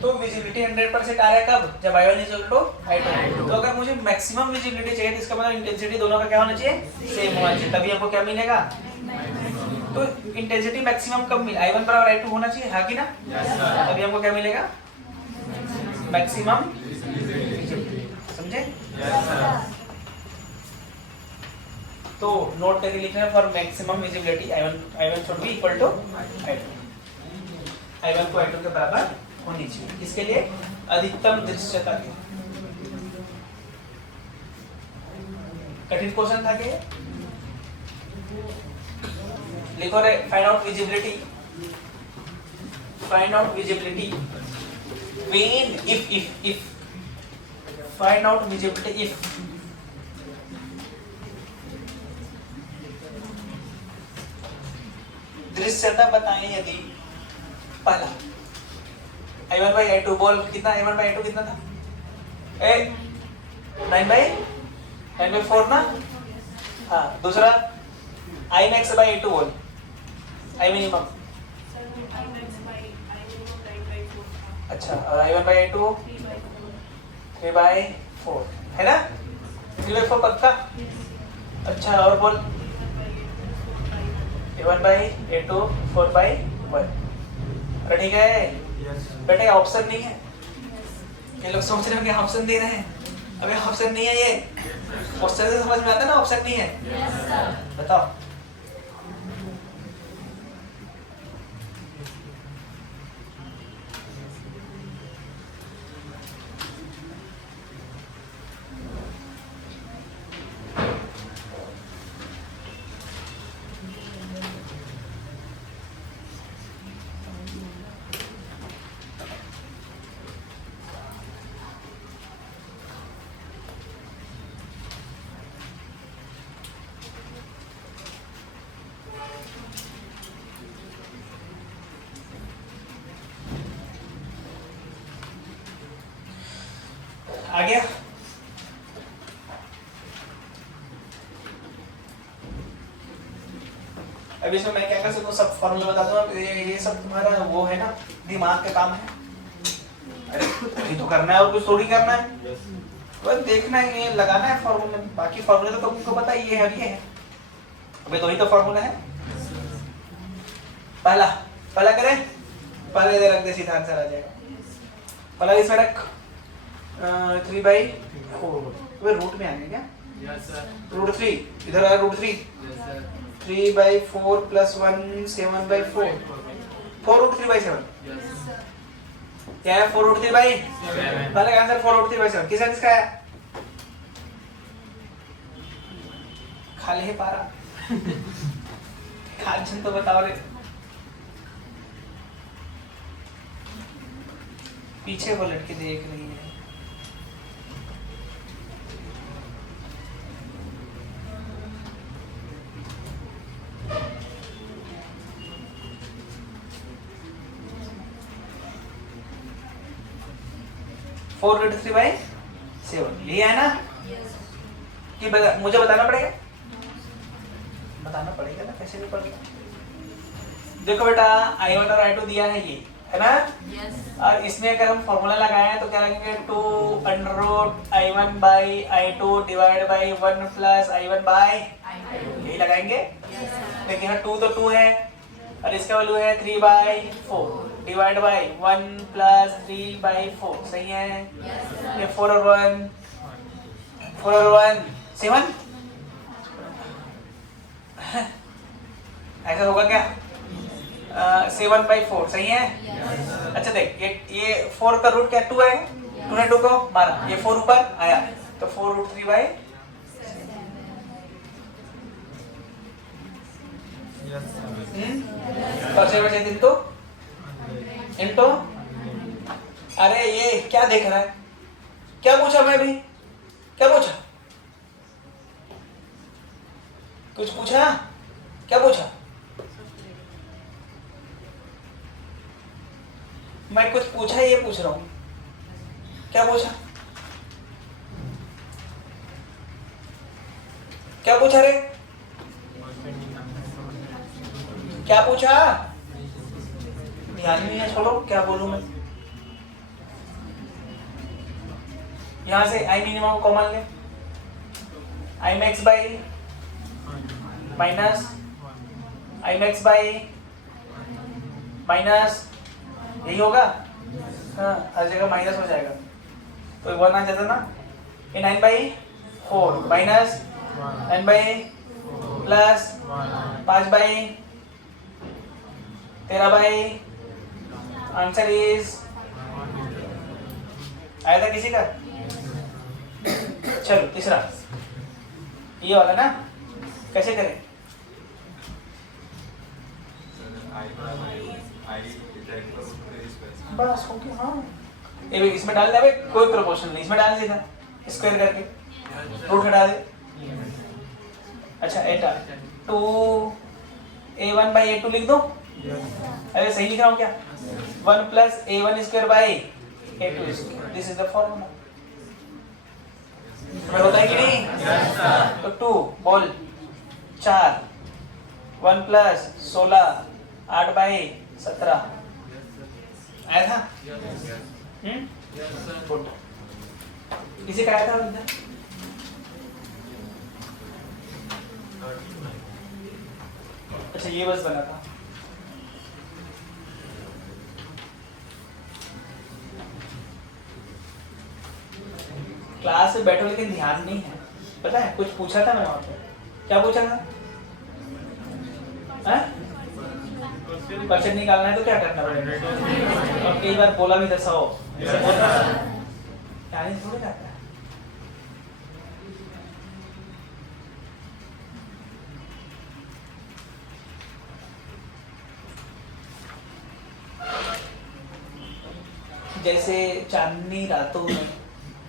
तो विजिबिलिटी 100% आ रहा है कब? जब I1 is equal to I2। तो अगर मुझे मैक्सिमम विजिबिलिटी चाहिए तो इसका मतलब इंटेंसिटी दोनों का क्या होना चाहिए? सेम होना चाहिए, तभी हमको क्या मिलेगा? तो इंटेंसिटी मैक्सिमम कब मिले? I1 बराबर I2 होना चाहिए, हाँ कि ना? तभी हमको क्या मिलेगा? Maximum visibility. समझे? तो नोट करके लिखना है for maximum visibility I1 should be equal to I2। I1 को I2 के बराबर होनी चाहिए। किसके लिए? अधिकतम दृश्यता के। कठिन क्वेश्चन था क्या? लिखो रे, find out visibility when if find out visibility if दृश्यता बताएं यदि। पहला I1 बाई I2 बोल कितना? I1 बाई I2 कितना था? 9/4 ना? हाँ। दूसरा Imax बाई I2 बोल, I मिनिमम। अच्छा, और I1 बाई I2 3/4 है ना? 3/4 पक्का? अच्छा, और बोल A1 बाई A2 4/1। अरे ठीक है बेटा, ऑप्शन नहीं है। ये लोग सोच रहे हो कि ऑप्शन दे रहे हैं। अबे ऑप्शन नहीं है ये, क्वेश्चन से समझ में आता है ना, ऑप्शन नहीं है। बताओ आ गया। अब इसमें मैं क्या कर सकता हूँ, सब फॉर्मूला बता दूंगा। ये सब तुम्हारा वो है ना, दिमाग का काम है। अरे ये तो करना है और कुछ थोड़ी करना है, बस देखना है, ये लगाना है फॉर्मूला। बाकी फॉर्मूला तो तुमको पता ही है, ये है। अबे तो ही तो फॉर्मूला है। पहला पहला करें, पहले इधर रख दे, सीधा आंसर आ जाएगा। पहला इसमें रख 3/4। वे रूट में आएंगे क्या? Yes sir. √3 इधर आ, √3 यस सर। 3/4 + 1 7/4, 4√3/7। Yes sir. क्या है 4√3/? 7। पहले का आंसर 4√3/7 किस किसका है? खाली है पारा। खाजन तो बताओ रे। पीछे वो लड़की देख रही है। (4√3/7) यही है ना? कि मुझे बताना पड़ेगा, बताना पड़ेगा ना, कैसे नहीं पड़ेगा। देखो बेटा I1 और I2 दिया है, ये है ना। और इसमें अगर हम फॉर्मूला लगाएं तो क्या लगेगा, 2√I1/I2 डिवाइड बाई 1 + I1/, यही लगाएंगे। लेकिन यहाँ 2 तो 2 है और इसका वैल्यू है 3/4 डिवाइड बाई 1 + 3/4, सही है। ये 4 और 1 7। ऐसा होगा क्या? 7/4 सही है। अच्छा देख, ये 4 का रूट क्या 2 है, 2 ने 2 को मारा, ये 4 ऊपर आया तो 4√3/, यस सर। और 7/7 इनटू। अरे ये क्या देख रहा है? क्या पूछा मैं भी? क्या पूछा? कुछ पूछा? क्या पूछा? मैं कुछ पूछा, ये पूछ रहा हूँ। क्या पूछा? क्या पूछा रे? क्या पूछा? ध्यान नहीं है, छोड़ो। क्या बोलूं मैं? यहां से आई मिनिमम कॉमन ले, I max by minus I max by minus, यही होगा। हाँ, हर जगह माइनस हो जाएगा तो 1 आ जाता ना। ये 9/4 माइनस 9/ प्लस 5/, 13/, आंसर इज, आया था किसी का? चलो तीसरा ये वाला ना, कैसे करें? बस हो गया। हाँ ये इसमें डाल दे, कोई प्रोपोर्शन नहीं, इसमें डाल सीधा स्क्वायर करके रूट हटा दे। अच्छा एटा 2a1/a2 लिख दो। अरे सही लिख रहा हूँ क्या? 1 + a1² this is the formula. होता है कि नहीं? तो 2 बोल 4, 1 + 16, 8/17 आया था। गुड। किसी का आया था इधर? अच्छा ये बस बना था। क्लास में बैठो लेकिन ध्यान नहीं है, पता है? कुछ पूछा था मैंने वहाँ पे, क्या पूछा था? परसेंट निकालना है तो क्या करना पड़ेगा? और कई बार बोला भी था 100, यानी थोड़ी जाता है। जैसे चांदनी रातों में,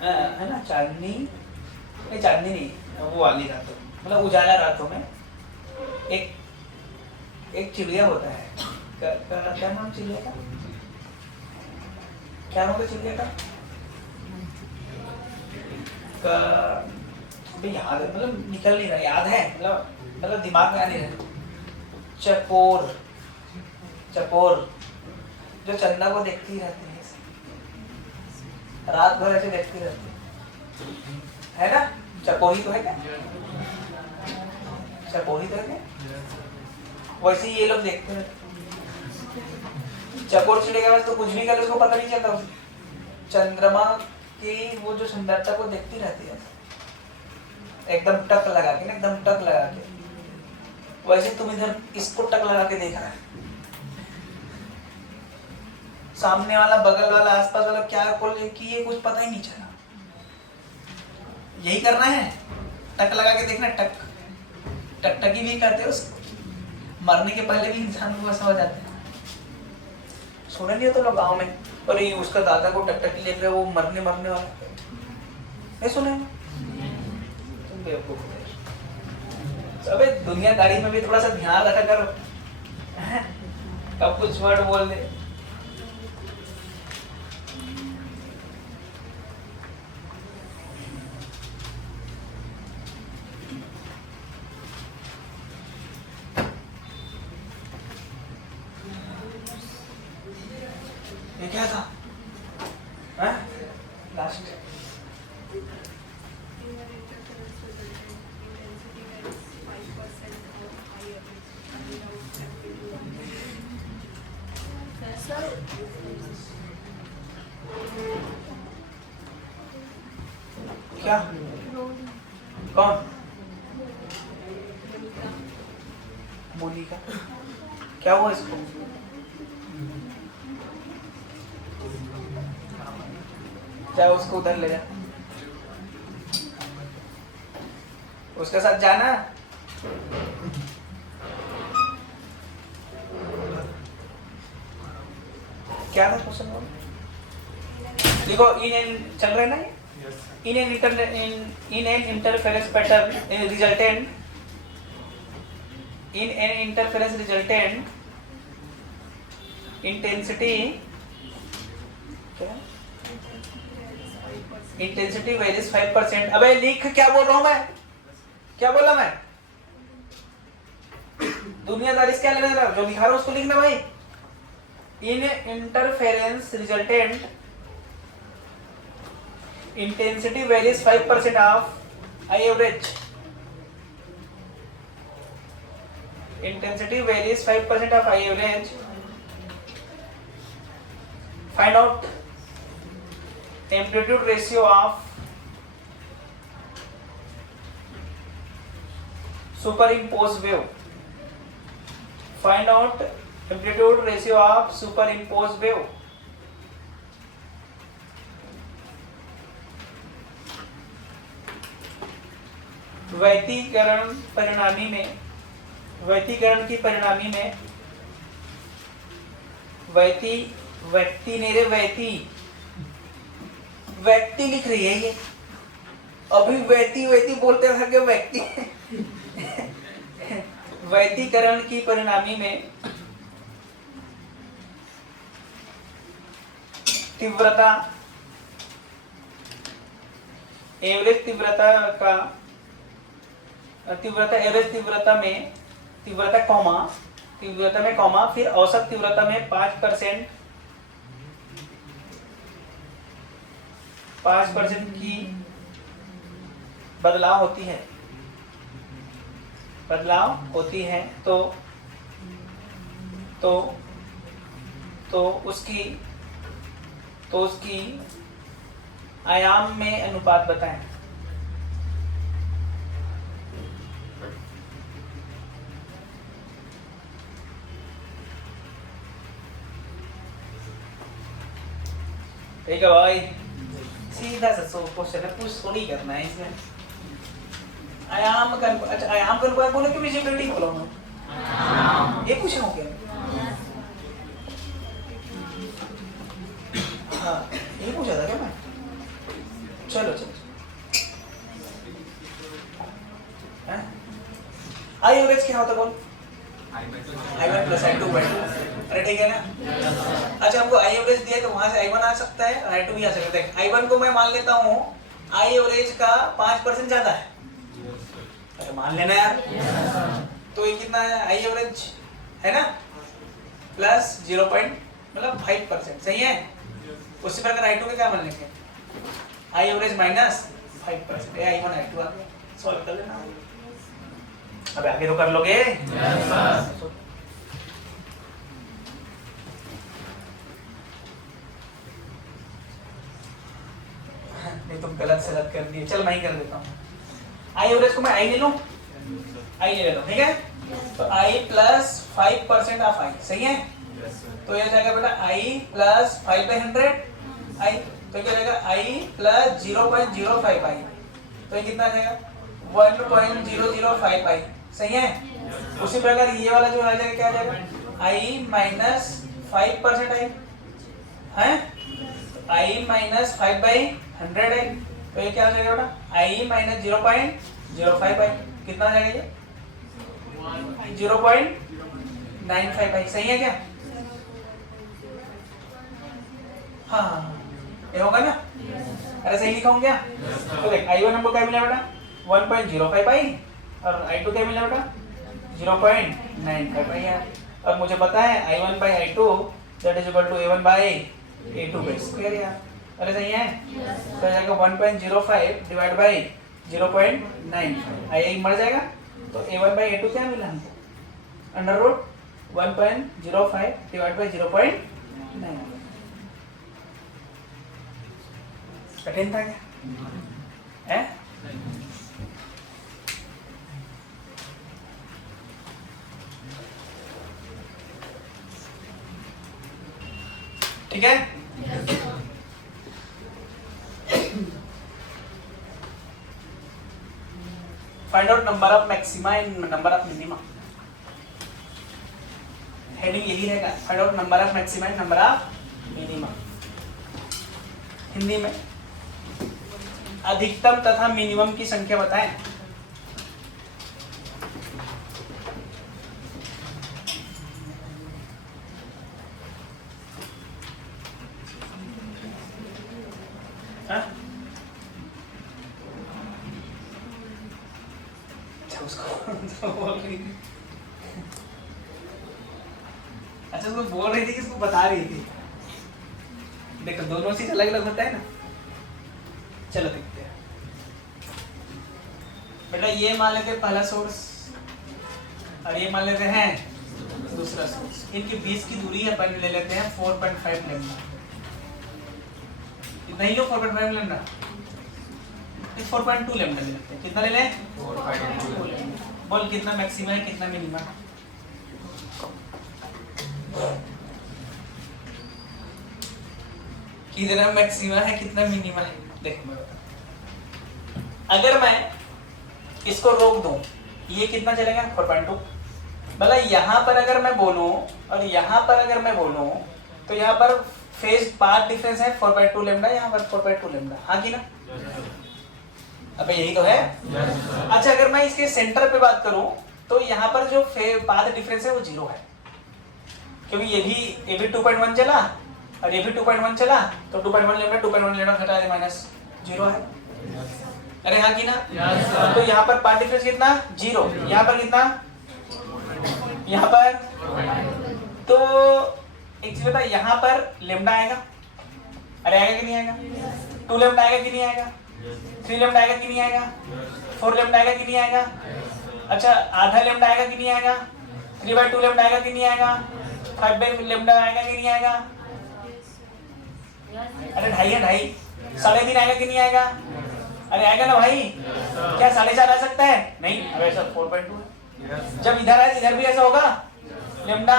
है ना, चांदनी नहीं, वो वाली रातों, मतलब उजाला रातों में एक चिड़िया होता है, क्या नाम चिड़िया का? क्या नाम है चिड़िया का? याद है, मतलब निकल नहीं रहा, याद है, मतलब दिमाग में आ नहीं रहा। चकोर जो चंदा को देखती रहती है, रात भर ऐसे देखती रहती है ना? चकोरी तो है क्या? चकोरी तो है क्या? वैसे ही ये लोग देखते हैं। चकोर चिड़िया के पास तो कुछ भी करे उसको पता नहीं चलता। चंद्रमा की वो जो सुंदरता को देखती रहती है एकदम टक लगा के ना, एकदम टक लगा के। वैसे तुम इधर इसको टक लगा के देख रहा है, सामने वाला, बगल वाला, आसपास वाला क्या बोल कि ये कुछ पता ही नहीं चला। यही करना है, टक लगा के देखना। टकटकी भी करते हो, मरने के पहले भी इंसान को ऐसा हो जाता है। सुने नहीं हो तो लोग गाँव में, अरे उसका दादा को टकटकी लेकर वो मरने वाला, नहीं सुने? तुम बेवकूफ हो। अबे दुनियादारी में भी थोड़ा सा ध्यान रखा करो, कब कुछ वर्ड बोल दे। ये क्या था? लास्ट क्या? कौन? मोनिका? क्या हुआ इसको? चाहे उसको उधर ले जा, उसके साथ जाना। क्या था क्वेश्चन? देखो चल रहे ना, in an interference pattern resultant intensity varies 5%। अबे लिख, क्या बोल रहा हूं मैं? क्या बोला मैं? दुनियादारी से क्या लेना देना? जो लिखा रहा हूं उसको लिखना भाई। इन interference resultant intensity varies 5% of I average. Intensity varies 5% of I average. Find out amplitude ratio of superimposed wave. Find out amplitude ratio of superimposed wave. वैतीकरण की परिणामी में व्यक्ति लिख रही है ये। अभी वैती बोलते रह गए व्यक्ति। वैतीकरण की परिणामी में तीव्रता, एवरेज तीव्रता में कॉमा फिर औसत तीव्रता में 5% की बदलाव होती है तो उसकी आयाम में अनुपात बताएं। ठीक है भाई, सीधा सा सो क्वेश्चन है, कुछ थोड़ी करना है इसमें। आयाम का अच्छा, आयाम का अनुपात बोलो कि विजिबिलिटी बोलो? ये पूछा हूँ क्या? हाँ, ये पूछा था क्या मैं? चलो चलो, आई एवरेज क्या होता बोल? I1 plus I2 by 2। अरे ठीक है ना? अच्छा, हमको आई एवरेज दिया तो वहां से I1 आ सकता है और I2 भी आ सकता है। I1 को मैं मान लेता हूँ आई एवरेज का 5% ज्यादा है। अरे मान लेना यार। तो ये कितना है? आई एवरेज है ना, प्लस 0.5%, सही है। उसी प्रकार I2 के क्या मान लेंगे? I average minus 5%। I1 I2 आ गया, सॉल्व कर लेना। अब आगे तो कर लोगे? नहीं, तुम गलत सलत कर दिए। चल मैं ही कर देता हूँ। आई एवरेज को मैं आई ले लूं, आई ले लेता हूँ, ठीक है। तो आई प्लस 5% ऑफ आई, सही है। तो ये जाएगा बेटा आई प्लस 5/100 आई, तो क्या जाएगा आई प्लस 0.05 आई। तो ये कितना आ जाएगा? 1.005 आई, सही है। उसी प्रकार ये वाला जो आ जाएगा क्या आ जाएगा? आई माइनस 5% आई है, आई माइनस 5/100 आई। तो ये क्या आ जाएगा बेटा? आई माइनस 0.05 आई। कितना आ जाएगा ये? 0.95 आई, सही है क्या? हाँ, ये होगा ना? अरे सही लिखा हूँ क्या? तो देख I1 हमको क्या मिला बेटा? 1.05 आई और I2 क्या मिला बेटा? 0.95 आई यार। और मुझे पता है I1 by I2 that is equal to A1 by A2 by square यार। अरे सही है? तो जाएगा 1.05 डिवाइड बाई 0.95, आई मर जाएगा। तो A1 by A2 क्या मिला हमको? Under root 1.05 divide by 0.9। कठिन था क्या? है? ठीक है। Find out number of maxima and number of minima. Heading यही रहेगा, find out number of maxima and number of minima. Hindi में अधिकतम तथा मिनिमम की संख्या बताएं। अच्छा, उसको बोल रही थी कि उसको बता रही थी। देखो दोनों चीज अलग अलग होता है ना। चलो देखते हैं बेटा, ये मान लेते हैं पहला सोर्स और ये मान लेते हैं दूसरा सोर्स। इनके बीच की दूरी अपन ले लेते हैं 4.5 लेम्डा। कितना ही लो? 4.5 लेम्डा। 4.2 लेम्डा ले लेते हैं। कितना ले लें? 4.2 लेम्डा। बोल कितना मैक्सिमा है, कितना मिनिमा? कितना मैक्सिमा है, कितना मिनिमा है? देखो मैं अगर मैं इसको रोक दूं, ये कितना चलेगा? 4.2। भला यहाँ पर अगर मैं बोलूं और यहाँ पर अगर मैं बोलूं तो यहाँ पर फेज पाथ डिफरेंस है 4.2 लेम्डा, यहाँ पर 4.2 लेम्डा। हाँ कि ना? अबे यही तो है। अच्छा, अगर मैं इसके सेंटर पे बात करूं तो यहाँ पर जो पाथ डिफरेंस है वो 0 है, क्योंकि ये भी 2.1 चला और ये भी 2.1 चला, तो 2.1 लेम्डा 2.1 लेम्डा घटा दे माइनस 0 है। अरे हाँ कि ना? तो यहाँ पर पाथ डिफरेंस कितना? 0। यहाँ पर कितना? यहाँ पर तो एक चीज बता, यहाँ पर लेम्डा आएगा। अरे आएगा कि नहीं आएगा? 2 लेम्डा आएगा कि नहीं आएगा? 3 लेम्डा आएगा कि नहीं आएगा? 4 लेम्डा आएगा कि नहीं आएगा? अच्छा, आधा लेम्डा आएगा कि नहीं आएगा? 3/2 लेम्डा आएगा कि नहीं आएगा? 5 लेम्डा आएगा कि नहीं आएगा? अरे ढाई है, ढाई 3.5 आएगा कि नहीं आएगा? अरे आएगा ना भाई। क्या 4.5 आ सकता है? नहीं, अब ऐसा 4.2 है। जब इधर आए इधर भी ऐसा होगा, लेमडा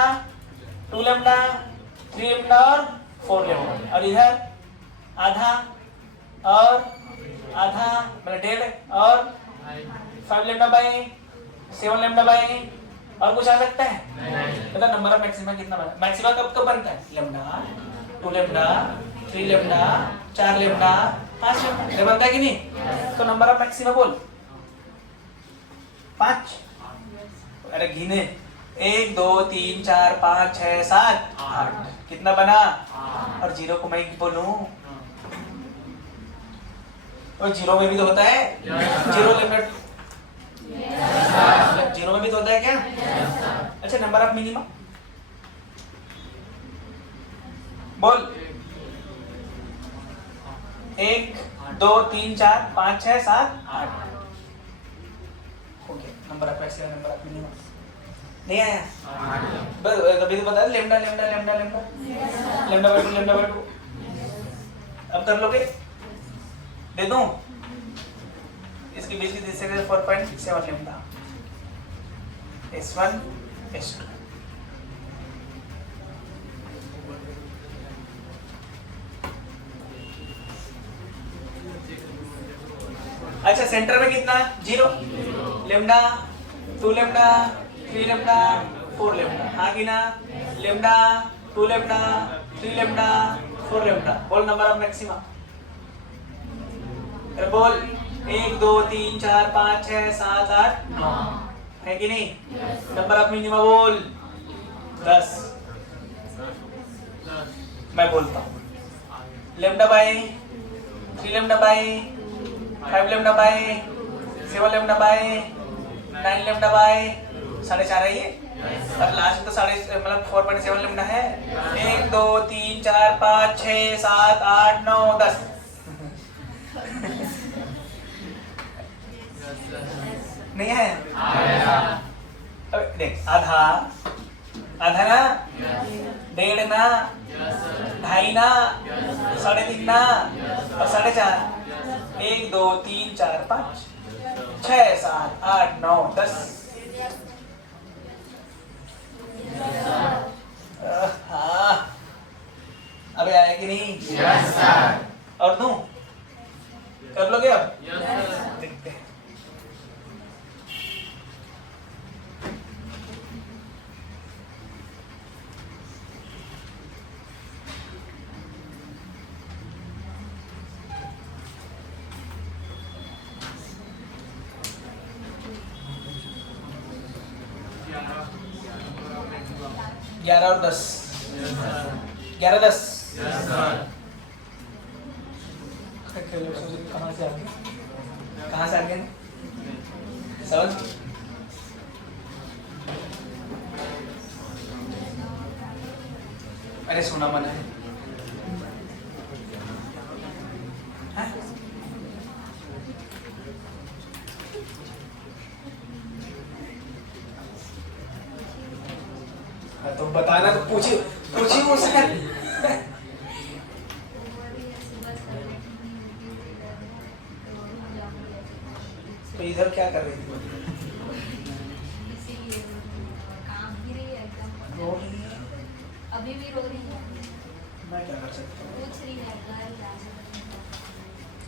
2 लेमडा 3 लेमडा और 4 लेमडा, और इधर आधा और आधा मतलब 1.5 और 5 लेमडा बाई 7 लेमडा बाई, और कुछ आ सकता है? मतलब नंबर ऑफ मैक्सिमा कितना बना? मैक्सिमा कब कब बनता है? Lambda 2 lambda 3 lambda 4 lambda 5 lambda, ये बनता है कि नहीं? तो नंबर ऑफ मैक्सिमा बोल 5। अरे गिने 1 2 3 4 5 6 7 8, कितना बना? और 0 को मैं बोलूं, और 0 में भी तो होता है 0 लिमिट, 0 में भी तो होता है क्या? अच्छा, नंबर ऑफ मिनिमम बोल। 1 2 3 4 5 6 7 8 हो गया number of maximum, number of minimum. नहीं आया? बस अभी तो बता, lambda lambda lambda lambda lambda by 2 lambda by 2। अब कर लोगे? दे दूं? इसकी बीच की दिशा है 4.67 लेमडा S1 S2। अच्छा, सेंटर में कितना? 0 लेमडा 2 लेमडा 3 लेमडा 4 लेमडा, हाँ कि ना? Lambda 2 lambda 3 lambda 4 lambda. बोल नंबर ऑफ मैक्सिमा। अरे बोल 1 2 3 4 5 6 7 8 9, है कि नहीं? नंबर ऑफ मिनिमा बोल 10। मैं बोलता हूँ lambda by 3 lambda by 5 lambda by 7 lambda by 9 lambda by 4.5 है ये, और लास्ट तो मतलब 4.7 लेमडा है। 1 2 3 4 5 6 7 8 9 10। नहीं है? देख, आधा आधा ना, 1.5 ना, 2.5 ना, 3.5 ना, और 4.5। 1 2 3 4 5 6 7 8 9 10। हाँ, अबे आया कि नहीं? Yes sir. और दूं? कर लोगे अब? देखते हैं। ग्यारह और 10, 11 10। कहाँ से आ गए? कहाँ से आ गए? समझ? अरे सुना मन है। तो बताना, तो पूछिए पूछिए मुझसे। तो इधर क्या कर रही थी? रो रही है? अभी भी रो रही है। मैं क्या कर सकता हूँ? पूछ रही है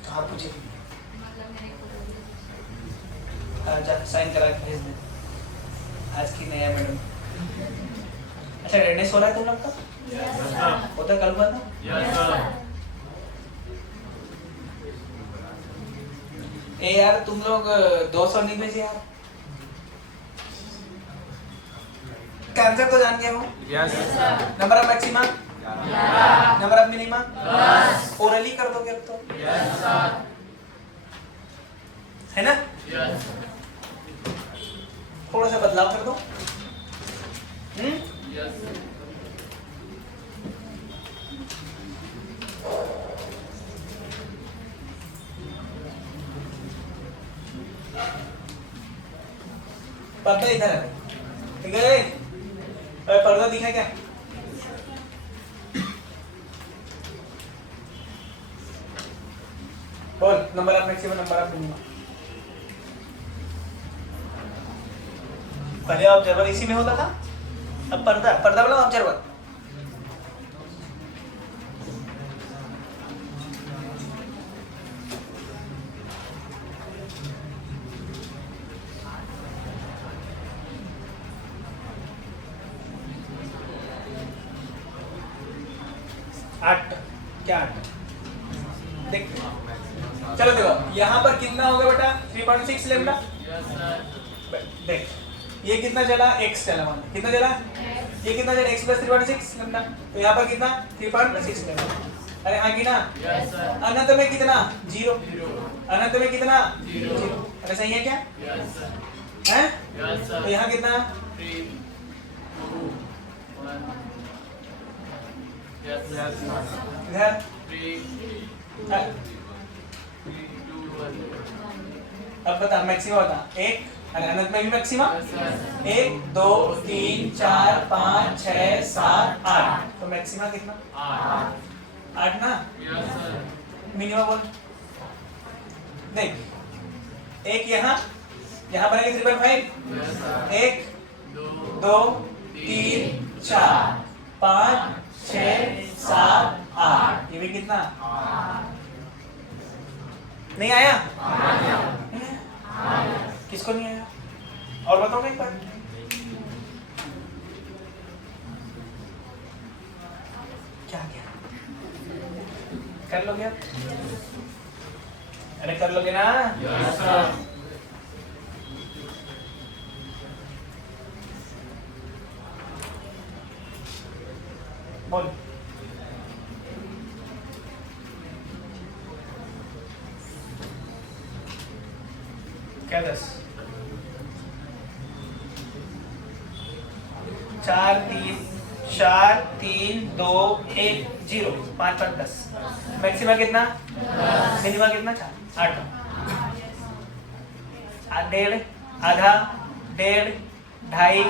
कहाँ पूछे? मतलब मेरे को जा साइन करा के भेज दे। आज की नया मैडम। अच्छा, अटेंडेंस हो रहा है तुम लोग का? होता है, कल हुआ था? ए यार, तुम लोग 200 नहीं भेजे यार। आंसर तो जान गए हो? Number of maxima, number of minima, orally कर दोगे अब तो, है ना? थोड़ा सा बदलाव कर दो। पर्दा इधर है, ठीक है? पर्दा दिखा क्या? बोल number of maximum, number of minimum. पहले ऑब्जर्वर इसी में होता था, अब पर्दा पर्दा वाला ऑब्जर्वर। आठ, क्या आठ? देख चलो देखो यहाँ पर कितना होगा बेटा 3.6 लेमडा। देख ये कितना चला, x चला, मान कितना चला, ये कितना चला x प्लस 3.6 लेमडा, तो यहाँ पर कितना 3.6 लेमडा। अरे हाँ कि ना, अनंत में कितना 0, अनंत में कितना 0। अरे सही है क्या है? तो यहाँ कितना इधर अब बता मैक्सिमा बता। एक अरे अनंत में भी मैक्सिमा 1 2 3 4 5 6 7 8, तो मैक्सिमा कितना 8 ना। मिनिमम बोल। देख एक यहाँ बनेगा 3.5, 1 2 3 4 5 6 7 8, ये भी कितना नहीं आया? किसको नहीं आया और बताओ एक बार। क्या क्या कर लोगे आप? अरे कर लोगे ना? बोल। क्या 10 4 3 2 1 0 5 5 10। मैक्सिमा कितना, मिनिमा कितना 4 8 डेढ़ आधा डेढ़ ढाई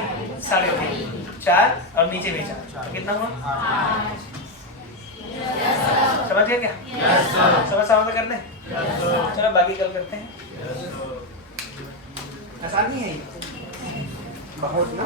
3.5 4 और नीचे भी 4, तो कितना हुआ? समझ गया क्या? समझ कर दे। चलो बाकी कल करते हैं। आसान नहीं है ये बहुत ना।